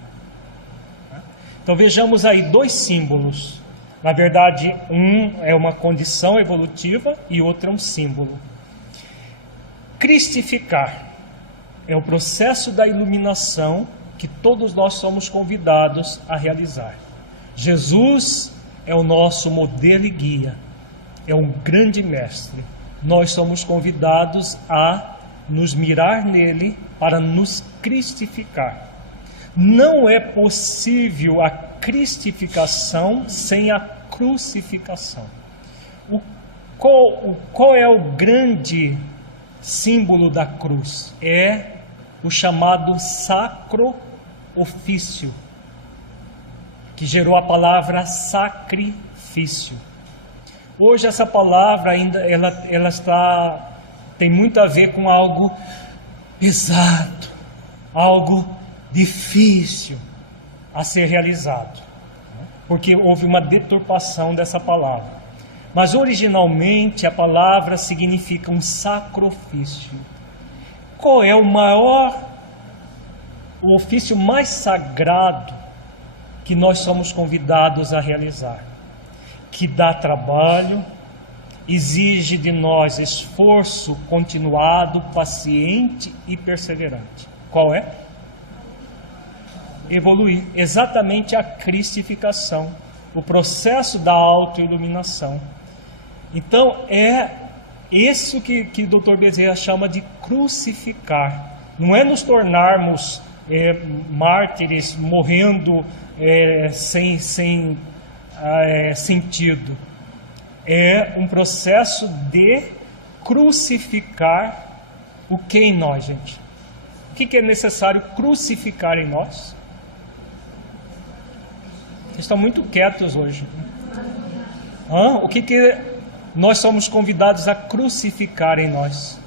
Então vejamos aí dois símbolos. Na verdade, um é uma condição evolutiva e outro é um símbolo. Cristificar é o processo da iluminação que todos nós somos convidados a realizar. Jesus é o nosso modelo e guia, é um grande mestre. Nós somos convidados a nos mirar nele para nos cristificar. Não é possível a cristificação sem a crucificação. Qual é o grande símbolo da cruz? É o chamado sacro ofício, que gerou a palavra sacrifício. Hoje essa palavra ainda ela tem muito a ver com algo exato, algo difícil a ser realizado, porque houve uma deturpação dessa palavra. Mas originalmente a palavra significa um sacrifício. Qual é o ofício mais sagrado que nós somos convidados a realizar? Que dá trabalho, exige de nós esforço continuado, paciente e perseverante. Qual é? Evoluir. Exatamente a cristificação, o processo da autoiluminação. Então é isso que Dr. Bezerra chama de crucificar. Não é nos tornarmos mártires, morrendo sem sentido. É um processo de crucificar o que em nós, gente? O que é necessário crucificar em nós? Vocês estão muito quietos hoje. O que nós somos convidados a crucificar em nós?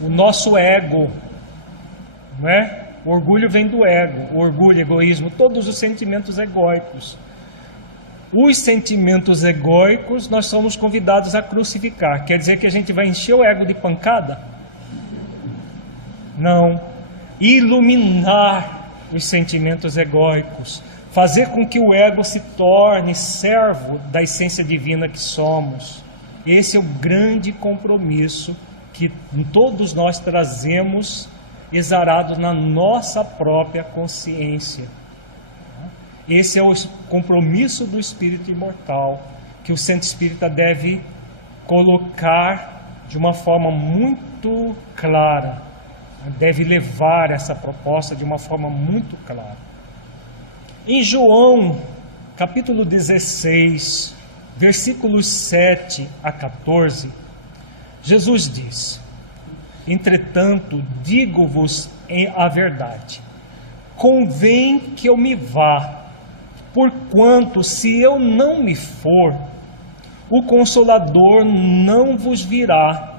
O nosso ego, não é? O orgulho vem do ego, o orgulho, egoísmo, todos os sentimentos egóicos. Os sentimentos egóicos nós somos convidados a crucificar. Quer dizer que a gente vai encher o ego de pancada? Não. Iluminar os sentimentos egóicos, fazer com que o ego se torne servo da essência divina que somos. Esse é o grande compromisso que todos nós trazemos exarado na nossa própria consciência. Esse é o compromisso do espírito imortal, que o centro espírita deve colocar de uma forma muito clara, deve levar essa proposta de uma forma muito clara. Em João, capítulo 16, versículos 7 a 14, Jesus diz: entretanto, digo-vos a verdade, convém que eu me vá, porquanto, se eu não me for, o Consolador não vos virá.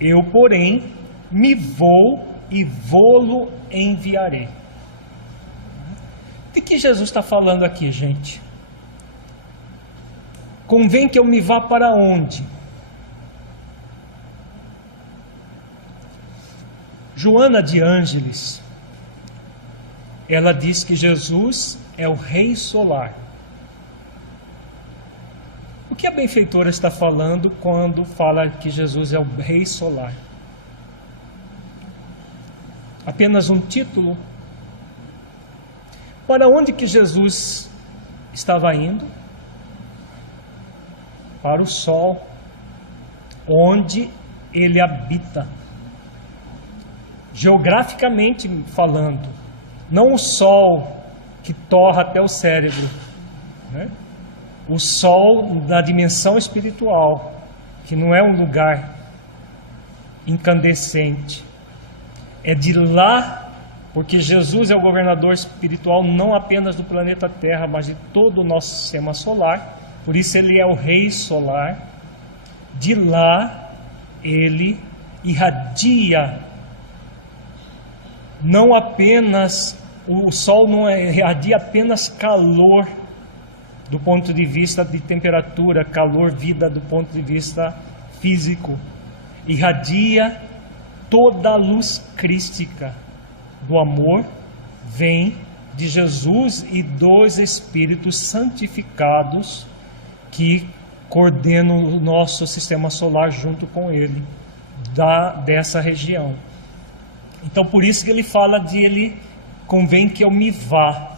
Eu, porém, me vou e vô-lo enviarei. De que Jesus está falando aqui, gente? Convém que eu me vá para onde? Joana de Ângeles, ela diz que Jesus é o Rei Solar. O que a benfeitora está falando quando fala que Jesus é o Rei Solar? Apenas um título? Para onde que Jesus estava indo? Para o sol, onde ele habita. Geograficamente falando, não o sol que torra até o cérebro, né? O sol da dimensão espiritual, que não é um lugar incandescente, é de lá, porque Jesus é o governador espiritual não apenas do planeta Terra, mas de todo o nosso sistema solar. Por isso ele é o Rei Solar. De lá ele irradia, não apenas, o sol não irradia apenas calor do ponto de vista de temperatura, calor, vida do ponto de vista físico, irradia toda a luz crística do amor, vem de Jesus e dos Espíritos santificados que coordenam o nosso sistema solar junto com ele, dessa região. Então por isso que ele fala de ele, convém que eu me vá,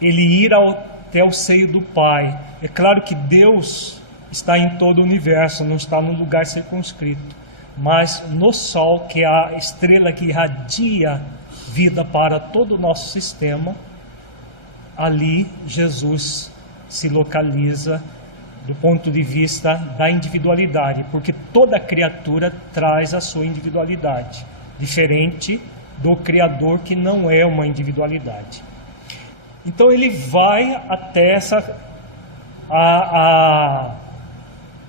ele ir até o seio do Pai. É claro que Deus está em todo o universo, não está num lugar circunscrito, mas no Sol, que é a estrela que irradia vida para todo o nosso sistema, ali Jesus se localiza do ponto de vista da individualidade, porque toda criatura traz a sua individualidade, diferente do Criador, que não é uma individualidade. Então ele vai até a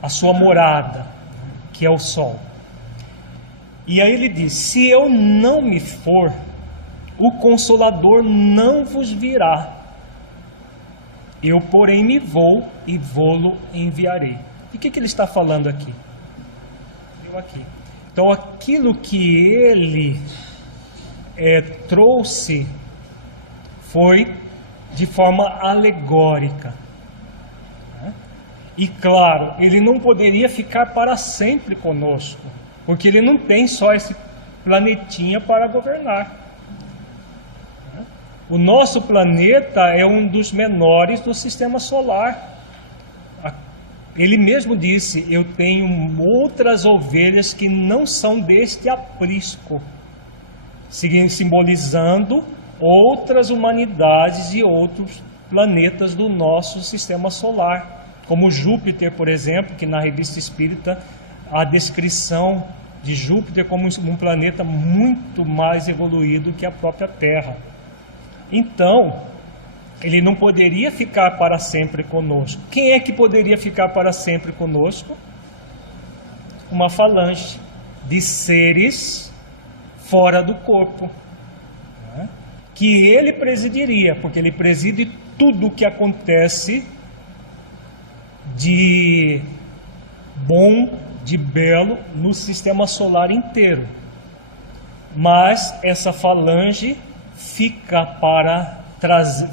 sua morada, que é o Sol. E aí ele diz: se eu não me for, o Consolador não vos virá. Eu, porém, me vou e vô-lo enviarei. E o que ele está falando aqui? Então, aquilo que ele trouxe foi de forma alegórica. E claro, ele não poderia ficar para sempre conosco, porque ele não tem só esse planetinha para governar. O nosso planeta é um dos menores do sistema solar. Ele mesmo disse: eu tenho outras ovelhas que não são deste aprisco, simbolizando outras humanidades e outros planetas do nosso sistema solar, como Júpiter, por exemplo, que na Revista Espírita a descrição de Júpiter como um planeta muito mais evoluído que a própria Terra. Então, ele não poderia ficar para sempre conosco. Quem é que poderia ficar para sempre conosco? Uma falange de seres fora do corpo, né? Que ele presidiria, porque ele preside tudo o que acontece de bom, de belo no sistema solar inteiro. Mas essa falange fica para trazer,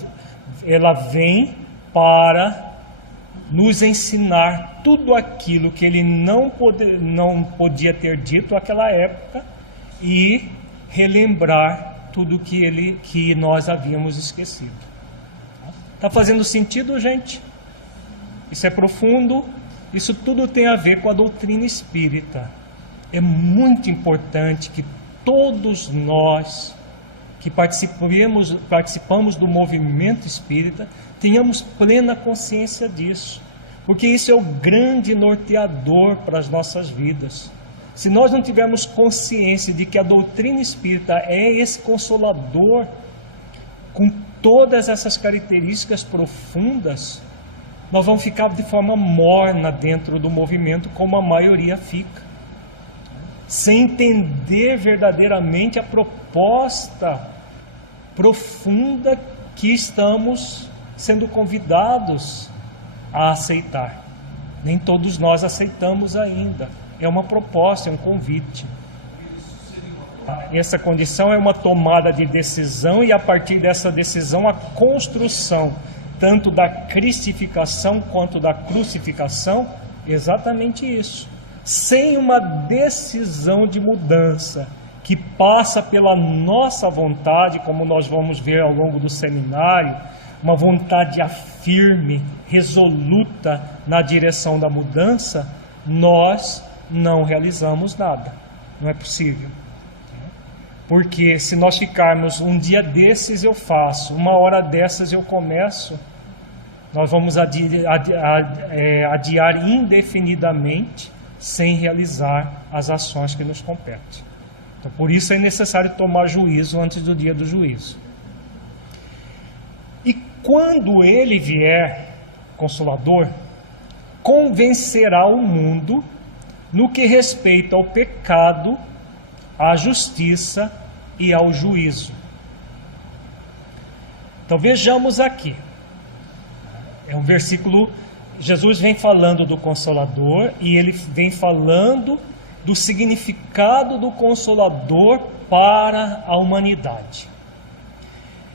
ela vem para nos ensinar tudo aquilo que ele não podia ter dito naquela época e relembrar tudo que nós havíamos esquecido. Está fazendo sentido, gente? Isso é profundo. Isso tudo tem a ver com a doutrina espírita. É muito importante que todos nós que participamos do movimento espírita tenhamos plena consciência disso, porque isso é o grande norteador para as nossas vidas. Se nós não tivermos consciência de que a doutrina espírita é esse consolador, com todas essas características profundas, nós vamos ficar de forma morna dentro do movimento, como a maioria fica, sem entender verdadeiramente a proposta profunda que estamos sendo convidados a aceitar. Nem todos nós aceitamos ainda. É uma proposta, é um convite. Essa condição é uma tomada de decisão, e a partir dessa decisão a construção tanto da cristificação quanto da crucificação. Exatamente isso. Sem uma decisão de mudança que passa pela nossa vontade, como nós vamos ver ao longo do seminário, uma vontade firme, resoluta na direção da mudança, nós não realizamos nada. Não é possível. Porque se nós ficarmos um dia desses eu faço, uma hora dessas eu começo, nós vamos adiar indefinidamente sem realizar as ações que nos competem. Então, por isso é necessário tomar juízo antes do dia do juízo. E quando ele vier, Consolador, convencerá o mundo no que respeita ao pecado, à justiça e ao juízo. Então vejamos aqui. É um versículo, Jesus vem falando do Consolador e ele vem falando do significado do Consolador para a humanidade.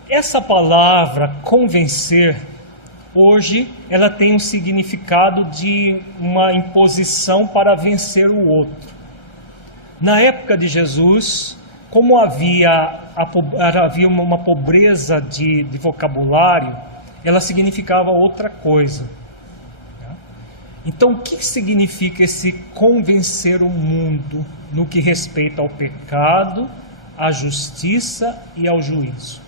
Essa palavra convencer, hoje, ela tem um significado de uma imposição para vencer o outro. Na época de Jesus, como havia uma pobreza de vocabulário, ela significava outra coisa. Então, o que significa esse convencer o mundo no que respeita ao pecado, à justiça e ao juízo?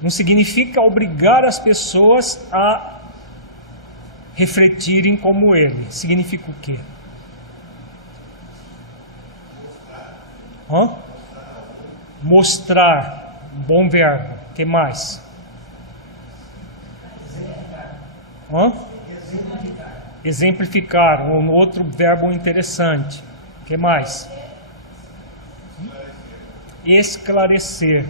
Não significa obrigar as pessoas a refletirem como ele. Significa o quê? Mostrar. Bom verbo. O que mais? Exemplificar. Um outro verbo interessante. O que mais? Esclarecer.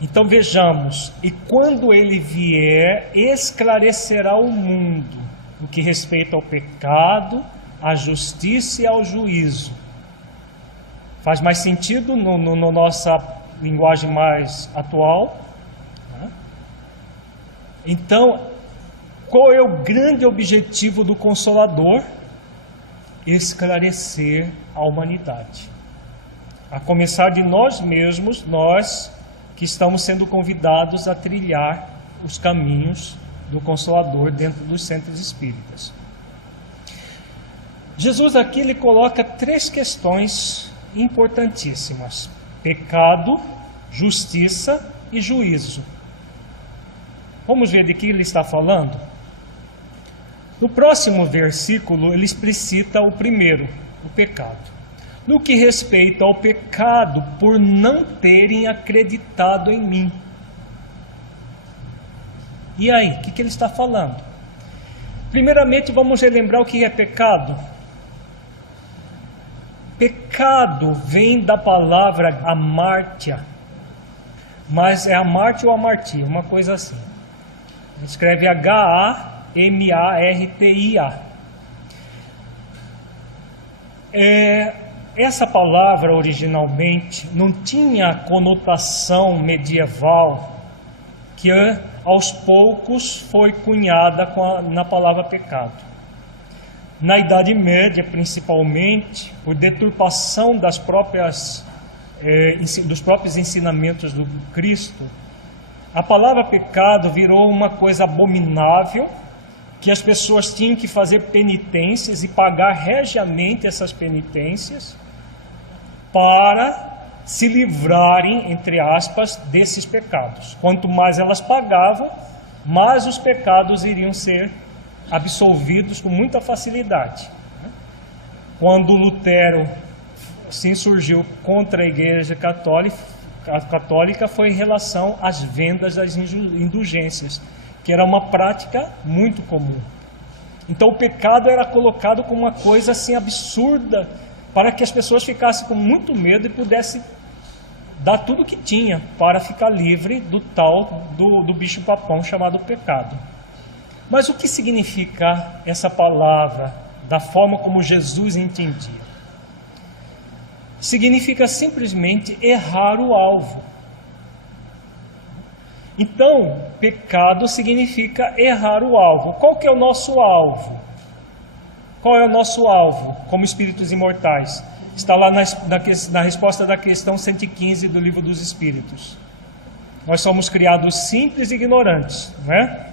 Então vejamos, e quando ele vier, esclarecerá o mundo no que respeita ao pecado, à justiça e ao juízo. Faz mais sentido na nossa linguagem mais atual? Então, qual é o grande objetivo do Consolador? Esclarecer a humanidade. A começar de nós mesmos, nós que estamos sendo convidados a trilhar os caminhos do Consolador dentro dos centros espíritas. Jesus aqui ele coloca 3 questões importantíssimas: pecado, justiça e juízo. Vamos ver de que ele está falando? No próximo versículo ele explicita o primeiro, o pecado. No que respeita ao pecado por não terem acreditado em mim. E aí, o que ele está falando? Primeiramente, vamos relembrar o que é pecado. Pecado vem da palavra amártia, mas é amártia ou amartia, uma coisa assim. Escreve H-A-M-A-R-T-I-A. Essa palavra originalmente não tinha conotação medieval que aos poucos foi cunhada na palavra pecado. Na Idade Média, principalmente, por deturpação dos próprios ensinamentos do Cristo, a palavra pecado virou uma coisa abominável, que as pessoas tinham que fazer penitências e pagar regiamente essas penitências para se livrarem, entre aspas, desses pecados. Quanto mais elas pagavam, mas os pecados iriam ser absolvidos com muita facilidade. Quando Lutero se insurgiu contra a Igreja Católica foi em relação às vendas das indulgências, que era uma prática muito comum. Então o pecado era colocado como uma coisa assim absurda, para que as pessoas ficassem com muito medo e pudessem dar tudo que tinha para ficar livre do do bicho-papão chamado pecado. Mas o que significa essa palavra, da forma como Jesus entendia? Significa simplesmente errar o alvo. Então, pecado significa errar o alvo. Qual que é o nosso alvo? Qual é o nosso alvo como espíritos imortais? Está lá na resposta da questão 115 do Livro dos Espíritos. Nós somos criados simples e ignorantes, não é?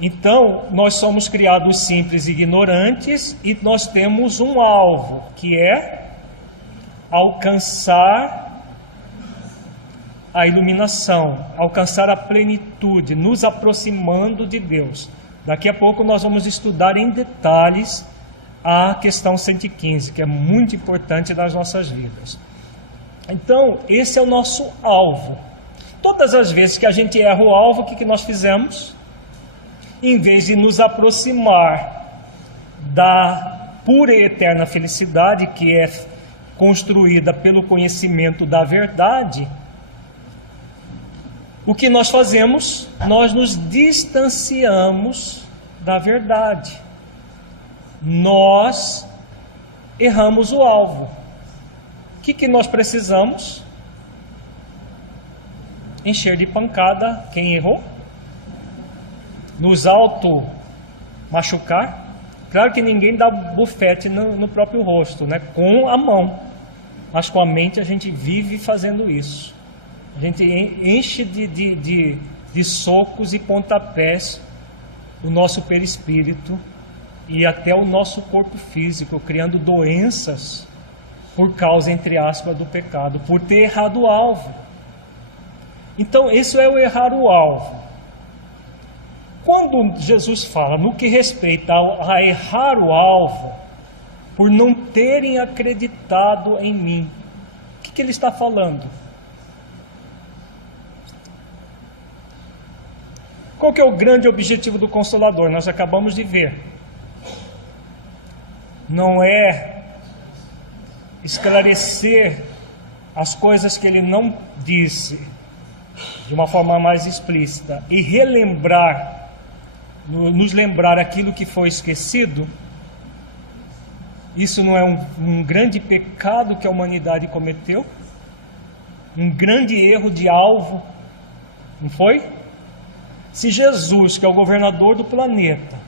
Então, nós somos criados simples e ignorantes e nós temos um alvo, que é alcançar a iluminação, alcançar a plenitude, nos aproximando de Deus. Daqui a pouco nós vamos estudar em detalhes a questão 115, que é muito importante nas nossas vidas. Então, esse é o nosso alvo. Todas as vezes que a gente erra o alvo, o que nós fizemos? Em vez de nos aproximar da pura e eterna felicidade, que é construída pelo conhecimento da verdade, o que nós fazemos? Nós nos distanciamos da verdade. Nós erramos o alvo. O que nós precisamos? Encher de pancada quem errou? Nos auto-machucar? Claro que ninguém dá bufete no próprio rosto, né? Com a mão. Mas com a mente a gente vive fazendo isso. A gente enche de socos e pontapés o nosso perispírito e até o nosso corpo físico, criando doenças por causa, entre aspas, do pecado, por ter errado o alvo. Então, isso é o errar o alvo. Quando Jesus fala no que respeita a errar o alvo, por não terem acreditado em mim, o que ele está falando? Qual que é o grande objetivo do Consolador? Nós acabamos de ver. Não é esclarecer as coisas que ele não disse de uma forma mais explícita e relembrar, nos lembrar aquilo que foi esquecido. Isso não é um grande pecado que a humanidade cometeu? Um grande erro de alvo, não foi? Se Jesus, que é o governador do planeta,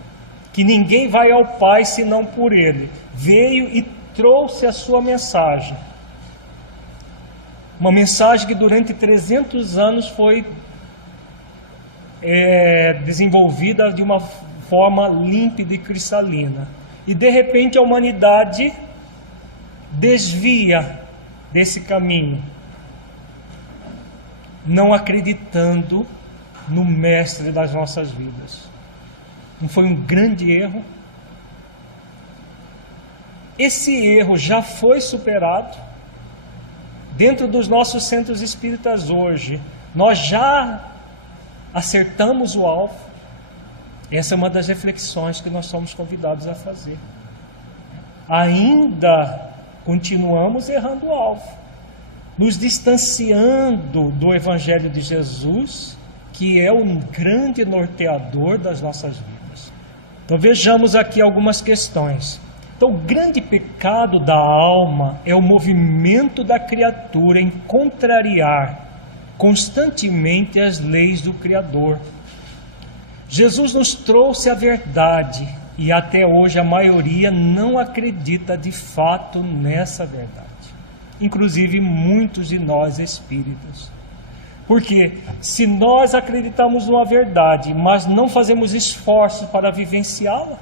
que ninguém vai ao Pai senão por Ele, veio e trouxe a sua mensagem, uma mensagem que durante 300 anos foi desenvolvida de uma forma límpida e cristalina, e de repente a humanidade desvia desse caminho, não acreditando no mestre das nossas vidas. Não foi um grande erro? Esse erro já foi superado. Dentro dos nossos centros espíritas hoje, nós já acertamos o alvo. Essa é uma das reflexões que nós somos convidados a fazer. Ainda continuamos errando o alvo, nos distanciando do Evangelho de Jesus, que é um grande norteador das nossas vidas. Então vejamos aqui algumas questões. Então o grande pecado da alma é o movimento da criatura em contrariar constantemente as leis do Criador. Jesus nos trouxe a verdade e até hoje a maioria não acredita de fato nessa verdade. Inclusive muitos de nós espíritas. Porque se nós acreditamos numa verdade, mas não fazemos esforços para vivenciá-la,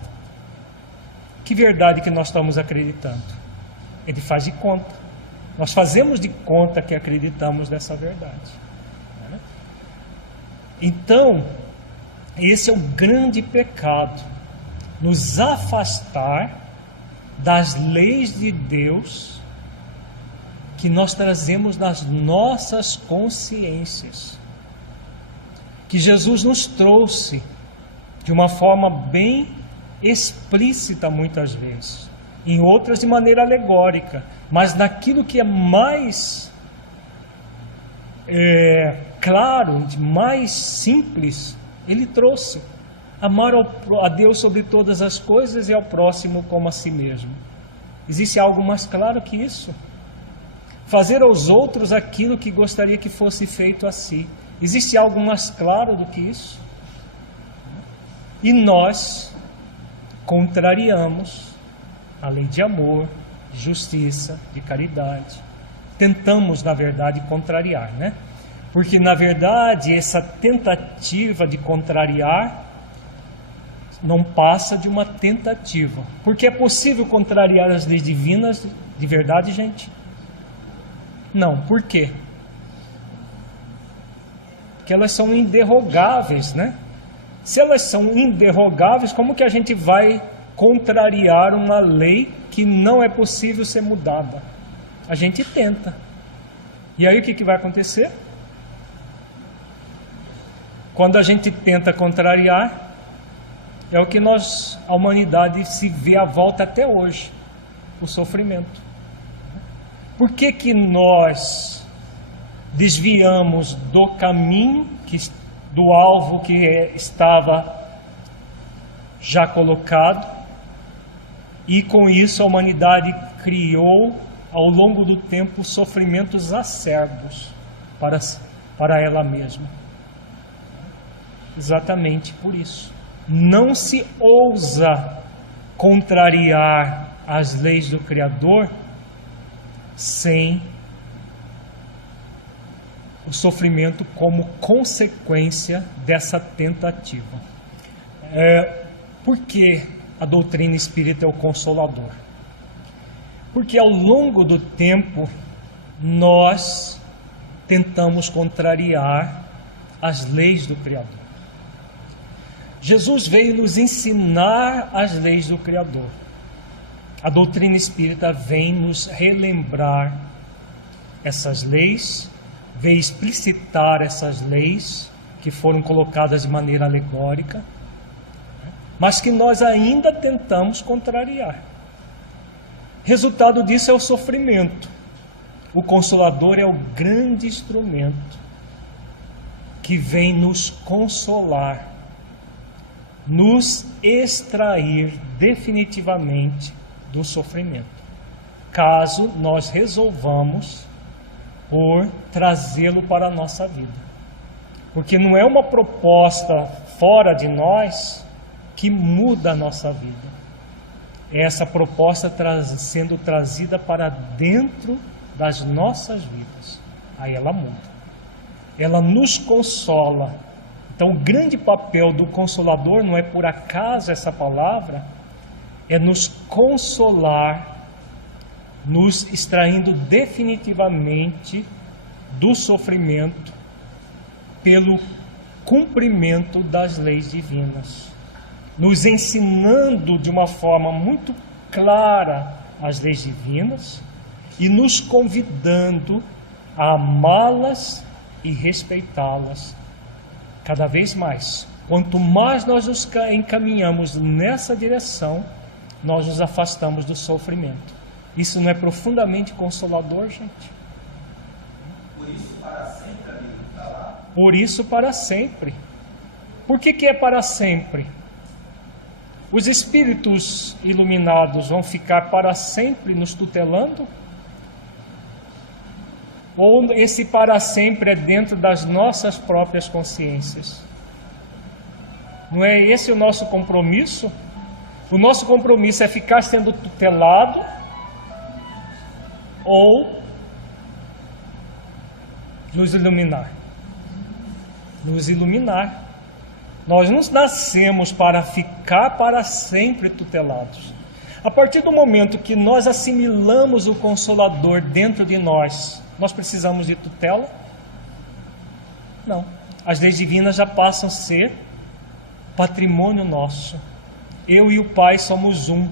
que verdade que nós estamos acreditando? Ele faz de conta. Nós fazemos de conta que acreditamos nessa verdade. Então, Esse é o grande pecado, nos afastar das leis de Deus que nós trazemos nas nossas consciências, que Jesus nos trouxe de uma forma bem explícita muitas vezes, em outras de maneira alegórica, mas naquilo que é mais claro, mais simples, Ele trouxe: amar a Deus sobre todas as coisas e ao próximo como a si mesmo. Existe algo mais claro que isso? Fazer aos outros aquilo que gostaria que fosse feito a si. Existe algo mais claro do que isso? E nós contrariamos a lei de amor, de justiça, de caridade. Tentamos, na verdade, contrariar, né? Porque, na verdade, essa tentativa de contrariar não passa de uma tentativa. Porque é possível contrariar as leis divinas de verdade, gente? Não. Por quê? Porque elas são inderrogáveis, né? Se elas são inderrogáveis, como que a gente vai contrariar uma lei que não é possível ser mudada? A gente tenta. E aí o que vai acontecer? Quando a gente tenta contrariar, é o que a humanidade se vê à volta até hoje: o sofrimento. Por que nós desviamos do caminho, do alvo que estava já colocado, e com isso a humanidade criou ao longo do tempo sofrimentos acerbos para ela mesma? Exatamente por isso. Não se ousa contrariar as leis do Criador sem o sofrimento como consequência dessa tentativa. Por que a doutrina espírita é o Consolador? Porque ao longo do tempo nós tentamos contrariar as leis do Criador. Jesus veio nos ensinar as leis do Criador. A doutrina espírita vem nos relembrar essas leis, veio explicitar essas leis que foram colocadas de maneira alegórica, mas que nós ainda tentamos contrariar. Resultado disso é o sofrimento. O Consolador é o grande instrumento que vem nos consolar, nos extrair definitivamente do sofrimento, caso nós resolvamos por trazê-lo para a nossa vida. Porque não é uma proposta fora de nós que muda a nossa vida. É essa proposta sendo trazida para dentro das nossas vidas. Aí ela muda. Ela nos consola. Então o grande papel do Consolador, não é por acaso essa palavra, é nos consolar, nos extraindo definitivamente do sofrimento pelo cumprimento das leis divinas, nos ensinando de uma forma muito clara as leis divinas e nos convidando a amá-las e respeitá-las cada vez mais. Quanto mais nós nos encaminhamos nessa direção, nós nos afastamos do sofrimento. Isso não é profundamente consolador, gente? Por isso para sempre, amigo, está lá? Por isso para sempre. Por que é para sempre? Os espíritos iluminados vão ficar para sempre nos tutelando? Ou esse para sempre é dentro das nossas próprias consciências? Não é esse o nosso compromisso? O nosso compromisso é ficar sendo tutelado ou nos iluminar? Nos iluminar. Nós não nascemos para ficar para sempre tutelados. A partir do momento que nós assimilamos o Consolador dentro de nós, nós precisamos de tutela? Não. As leis divinas já passam a ser patrimônio nosso. Eu e o Pai somos um.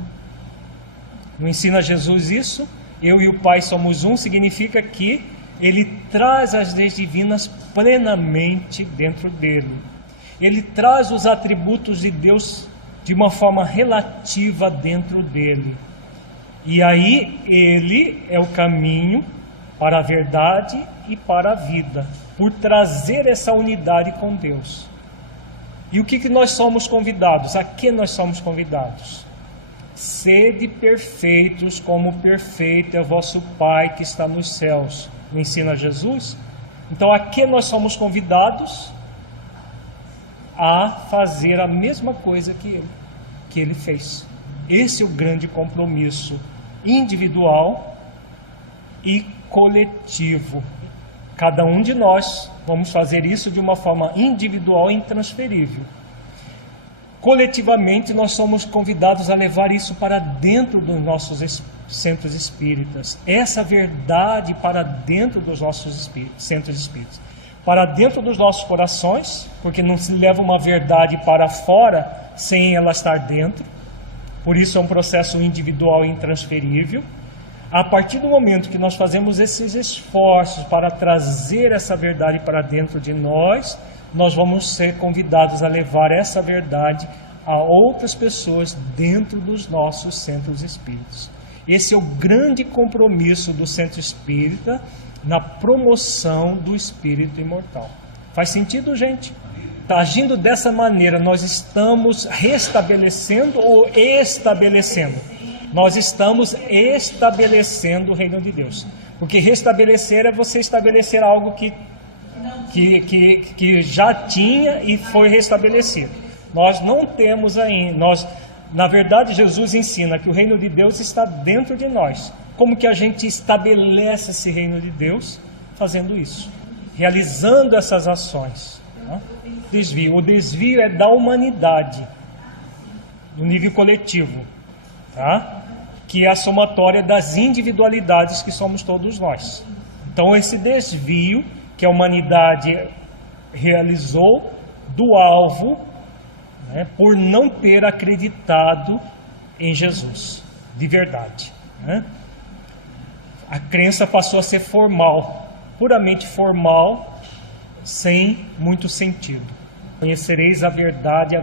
Não ensina Jesus isso? Eu e o Pai somos um significa que Ele traz as leis divinas plenamente dentro dele. Ele traz os atributos de Deus de uma forma relativa dentro dele. E aí Ele é o caminho para a verdade e para a vida, por trazer essa unidade com Deus. E o que nós somos convidados? A que nós somos convidados? Sede perfeitos como perfeito é o vosso Pai que está nos céus. Não ensina Jesus? Então a que nós somos convidados? A fazer a mesma coisa que ele fez. Esse é o grande compromisso individual e coletivo. Cada um de nós vamos fazer isso de uma forma individual e intransferível. Coletivamente, nós somos convidados a levar isso para dentro dos nossos centros espíritas. Essa verdade para dentro dos nossos centros espíritas. Para dentro dos nossos corações, porque não se leva uma verdade para fora sem ela estar dentro. Por isso é um processo individual e intransferível. A partir do momento que nós fazemos esses esforços para trazer essa verdade para dentro de nós, nós vamos ser convidados a levar essa verdade a outras pessoas dentro dos nossos centros espíritas. Esse é o grande compromisso do centro espírita na promoção do espírito imortal. Faz sentido, gente? Agindo dessa maneira, nós estamos restabelecendo ou estabelecendo? Nós estamos estabelecendo o reino de Deus. Porque restabelecer é você estabelecer algo que já tinha e foi restabelecido. Nós não temos ainda. Na verdade, Jesus ensina que o reino de Deus está dentro de nós. Como que a gente estabelece esse reino de Deus? Fazendo isso, realizando essas ações. Né? O desvio é da humanidade, no nível coletivo, tá? Que é a somatória das individualidades que somos todos nós. Então, esse desvio que a humanidade realizou do alvo, né, por não ter acreditado em Jesus, de verdade. Né? A crença passou a ser formal, puramente formal, sem muito sentido. Conhecereis a verdade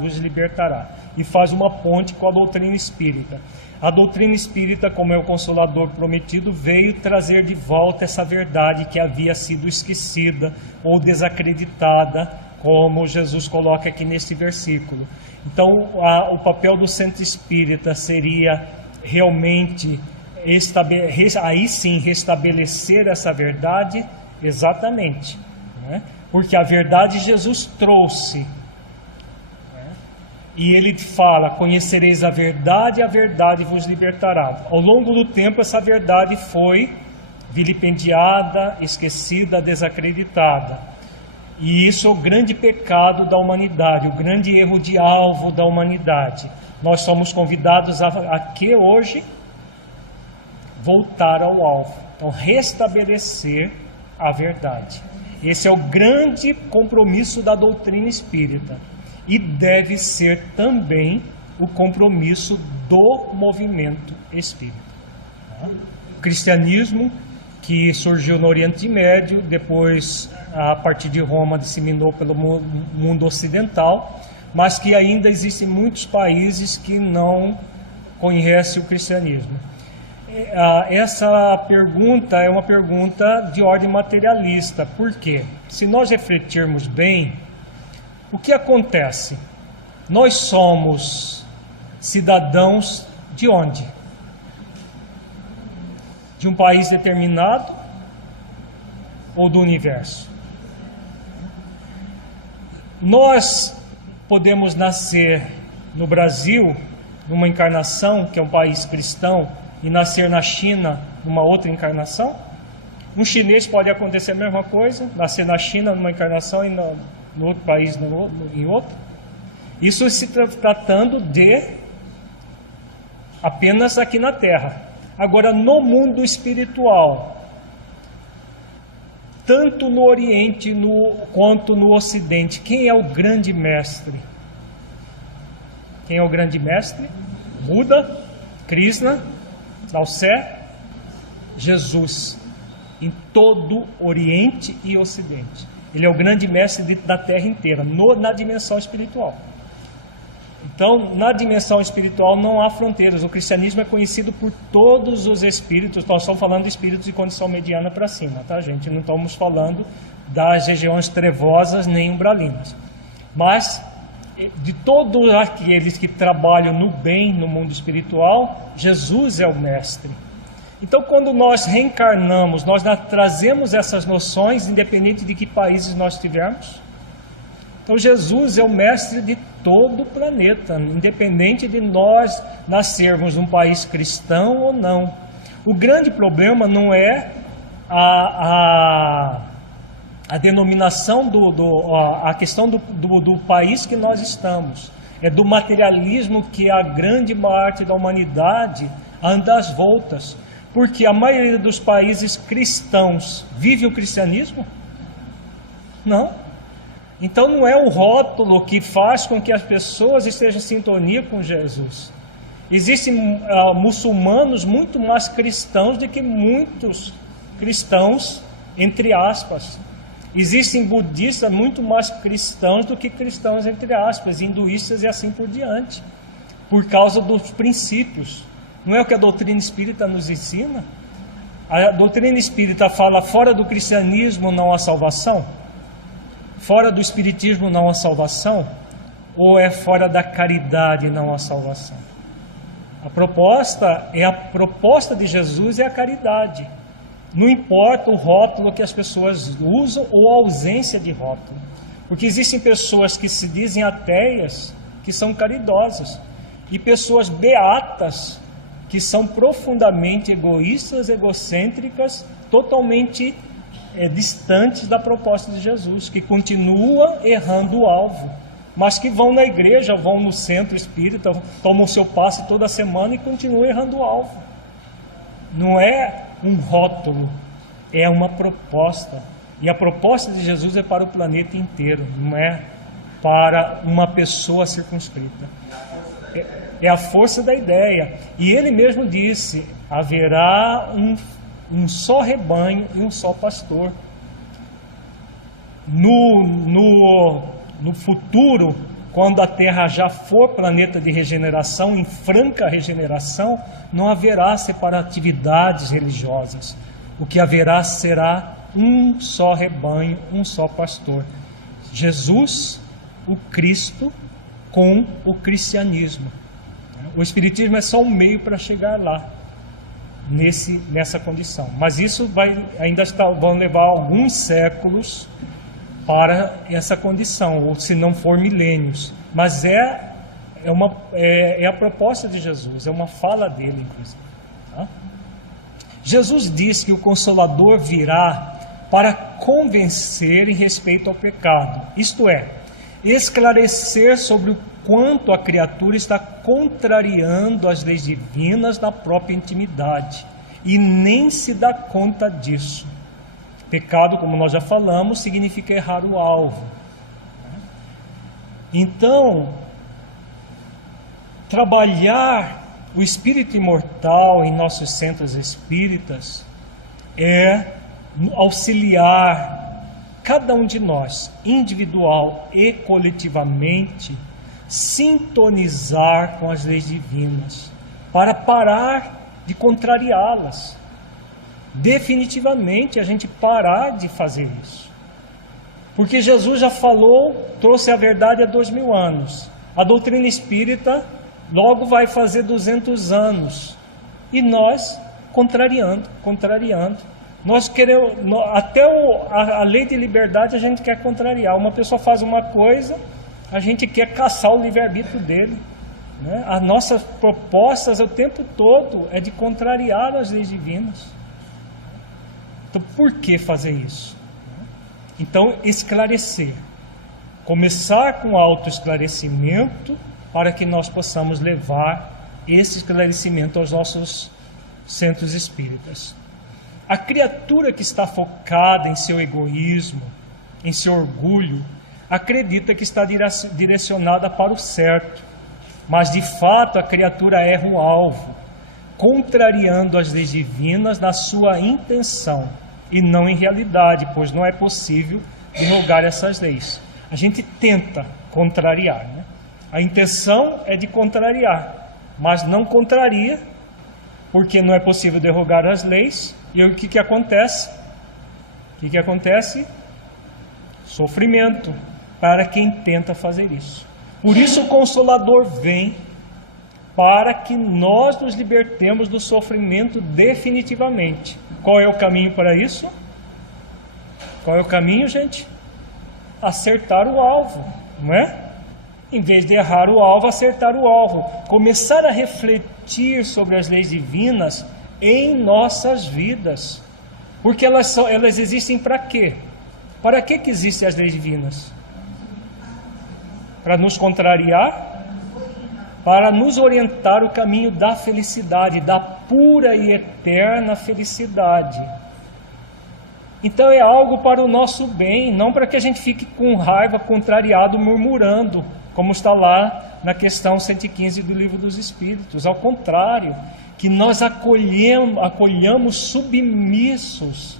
vos libertará. E faz uma ponte com a doutrina espírita. A doutrina espírita, como é o Consolador prometido, veio trazer de volta essa verdade que havia sido esquecida ou desacreditada, como Jesus coloca aqui neste versículo. Então, o papel do centro espírita seria realmente, aí sim, restabelecer essa verdade, exatamente, né? Porque a verdade Jesus trouxe. E ele fala, conhecereis a verdade vos libertará. Ao longo do tempo essa verdade foi vilipendiada, esquecida, desacreditada. E isso é o grande pecado da humanidade, o grande erro de alvo da humanidade. Nós somos convidados a que hoje? Voltar ao alvo. Então, restabelecer a verdade. Esse é o grande compromisso da doutrina espírita. E deve ser também o compromisso do movimento espírita. O cristianismo, que surgiu no Oriente Médio, depois, a partir de Roma, disseminou pelo mundo ocidental, mas que ainda existem muitos países que não conhecem o cristianismo. Essa pergunta é uma pergunta de ordem materialista. Por quê? Se nós refletirmos bem, o que acontece? Nós somos cidadãos de onde? De um país determinado ou do universo? Nós podemos nascer no Brasil, numa encarnação, que é um país cristão, e nascer na China, numa outra encarnação? Um chinês pode acontecer a mesma coisa, nascer na China numa encarnação e no outro país em outro? Isso se tratando de apenas aqui na Terra. Agora, no mundo espiritual, tanto no Oriente quanto no Ocidente, quem é o grande mestre? Quem é o grande mestre? Buda, Krishna, Lao Tse, Jesus, em todo Oriente e Ocidente. Ele é o grande mestre da Terra inteira, na dimensão espiritual. Então, na dimensão espiritual não há fronteiras. O cristianismo é conhecido por todos os espíritos. Nós estamos falando de espíritos de condição mediana para cima, tá, gente? Não estamos falando das regiões trevosas nem umbralinas. Mas, de todos aqueles que trabalham no bem no mundo espiritual, Jesus é o mestre. Então, quando nós reencarnamos, nós trazemos essas noções, independente de que países nós estivermos. Então, Jesus é o mestre de todo o planeta, independente de nós nascermos num país cristão ou não. O grande problema não é a denominação, a questão do país que nós estamos. É do materialismo que a grande parte da humanidade anda às voltas. Porque a maioria dos países cristãos vive o cristianismo? Não. Então não é o rótulo que faz com que as pessoas estejam em sintonia com Jesus. Existem muçulmanos muito mais cristãos do que muitos cristãos, entre aspas. Existem budistas muito mais cristãos do que cristãos, entre aspas, hinduístas e assim por diante, por causa dos princípios. Não é o que a doutrina espírita nos ensina? A doutrina espírita fala: fora do cristianismo não há salvação? Fora do espiritismo não há salvação? Ou é fora da caridade não há salvação? A proposta de Jesus é a caridade. Não importa o rótulo que as pessoas usam ou a ausência de rótulo. Porque existem pessoas que se dizem ateias, que são caridosas, e pessoas beatas, que são profundamente egoístas, egocêntricas, totalmente distantes da proposta de Jesus, que continua errando o alvo, mas que vão na igreja, vão no centro espírita, tomam o seu passe toda semana e continuam errando o alvo. Não é um rótulo, é uma proposta. E a proposta de Jesus é para o planeta inteiro, não é para uma pessoa circunscrita. É a força da ideia. E ele mesmo disse: haverá um só rebanho e um só pastor. No futuro, quando a Terra já for planeta de regeneração, em franca regeneração, não haverá separatividades religiosas. O que haverá será um só rebanho, um só pastor. Jesus, o Cristo, com o cristianismo. O espiritismo é só um meio para chegar lá, nessa condição. Mas isso vão levar alguns séculos para essa condição, ou se não for milênios. Mas é a proposta de Jesus, é uma fala dele, inclusive. Tá? Jesus diz que o Consolador virá para convencer em respeito ao pecado, isto é, esclarecer sobre o quanto a criatura está contrariando as leis divinas na própria intimidade e nem se dá conta disso. Pecado, como nós já falamos, significa errar o alvo. Então, trabalhar o espírito imortal em nossos centros espíritas é auxiliar cada um de nós, individual e coletivamente, sintonizar com as leis divinas, para parar de contrariá-las. Definitivamente a gente parar de fazer isso. Porque Jesus já falou, trouxe a verdade há 2000 anos. A doutrina espírita logo vai fazer 200 anos. E nós contrariando. Nós queremos, até a lei de liberdade a gente quer contrariar. Uma pessoa faz uma coisa, a gente quer caçar o livre-arbítrio dele. Né? As nossas propostas o tempo todo é de contrariar as leis divinas. Então, por que fazer isso? Então, esclarecer. Começar com autoesclarecimento para que nós possamos levar esse esclarecimento aos nossos centros espíritas. A criatura que está focada em seu egoísmo, em seu orgulho, acredita que está direcionada para o certo, mas de fato a criatura erra o alvo, contrariando as leis divinas na sua intenção e não em realidade, pois não é possível derrogar essas leis. A gente tenta contrariar, né? A intenção é de contrariar, mas não contraria, porque não é possível derrogar as leis. E o que acontece? O que acontece? Sofrimento para quem tenta fazer isso. Por isso o Consolador vem, para que nós nos libertemos do sofrimento definitivamente. Qual é o caminho para isso? Qual é o caminho, gente? Acertar o alvo, não é? Em vez de errar o alvo, acertar o alvo. Começar a refletir sobre as leis divinas em nossas vidas. Porque elas existem para quê? Para que existem as leis divinas? Para nos contrariar? Para nos orientar o caminho da felicidade, da pura e eterna felicidade. Então é algo para o nosso bem, não para que a gente fique com raiva, contrariado, murmurando, como está lá na questão 115 do Livro dos Espíritos. Ao contrário, que nós acolhamos submissos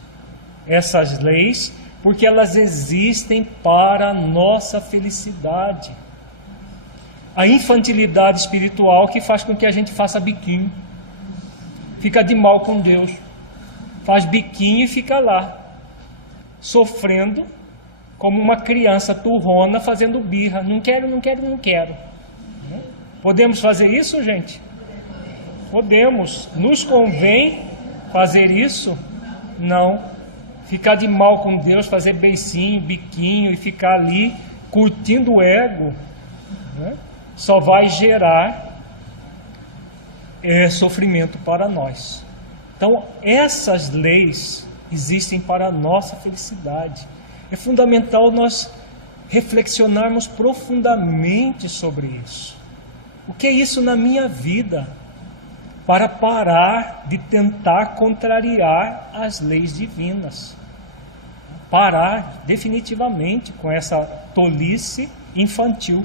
essas leis, porque elas existem para a nossa felicidade. A infantilidade espiritual que faz com que a gente faça biquinho, fica de mal com Deus, faz biquinho e fica lá, sofrendo como uma criança turrona fazendo birra. Não quero, não quero, não quero. Podemos fazer isso, gente? Podemos. Nos convém fazer isso? Não. Ficar de mal com Deus, fazer beicinho, biquinho e ficar ali curtindo o ego, né? Só vai gerar sofrimento para nós. Então, essas leis existem para a nossa felicidade. É fundamental nós reflexionarmos profundamente sobre isso. O que é isso na minha vida? Para parar de tentar contrariar as leis divinas. Parar definitivamente com essa tolice infantil.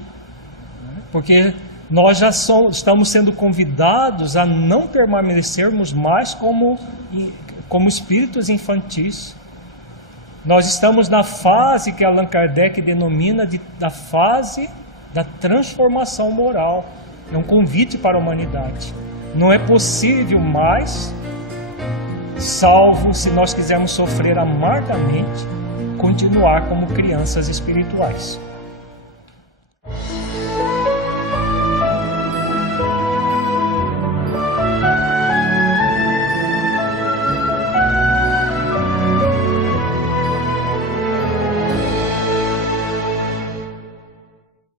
Porque nós já estamos sendo convidados a não permanecermos mais como espíritos infantis. Nós estamos na fase que Allan Kardec denomina da fase da transformação moral. É um convite para a humanidade. Não é possível mais, salvo se nós quisermos sofrer amargamente, continuar como crianças espirituais.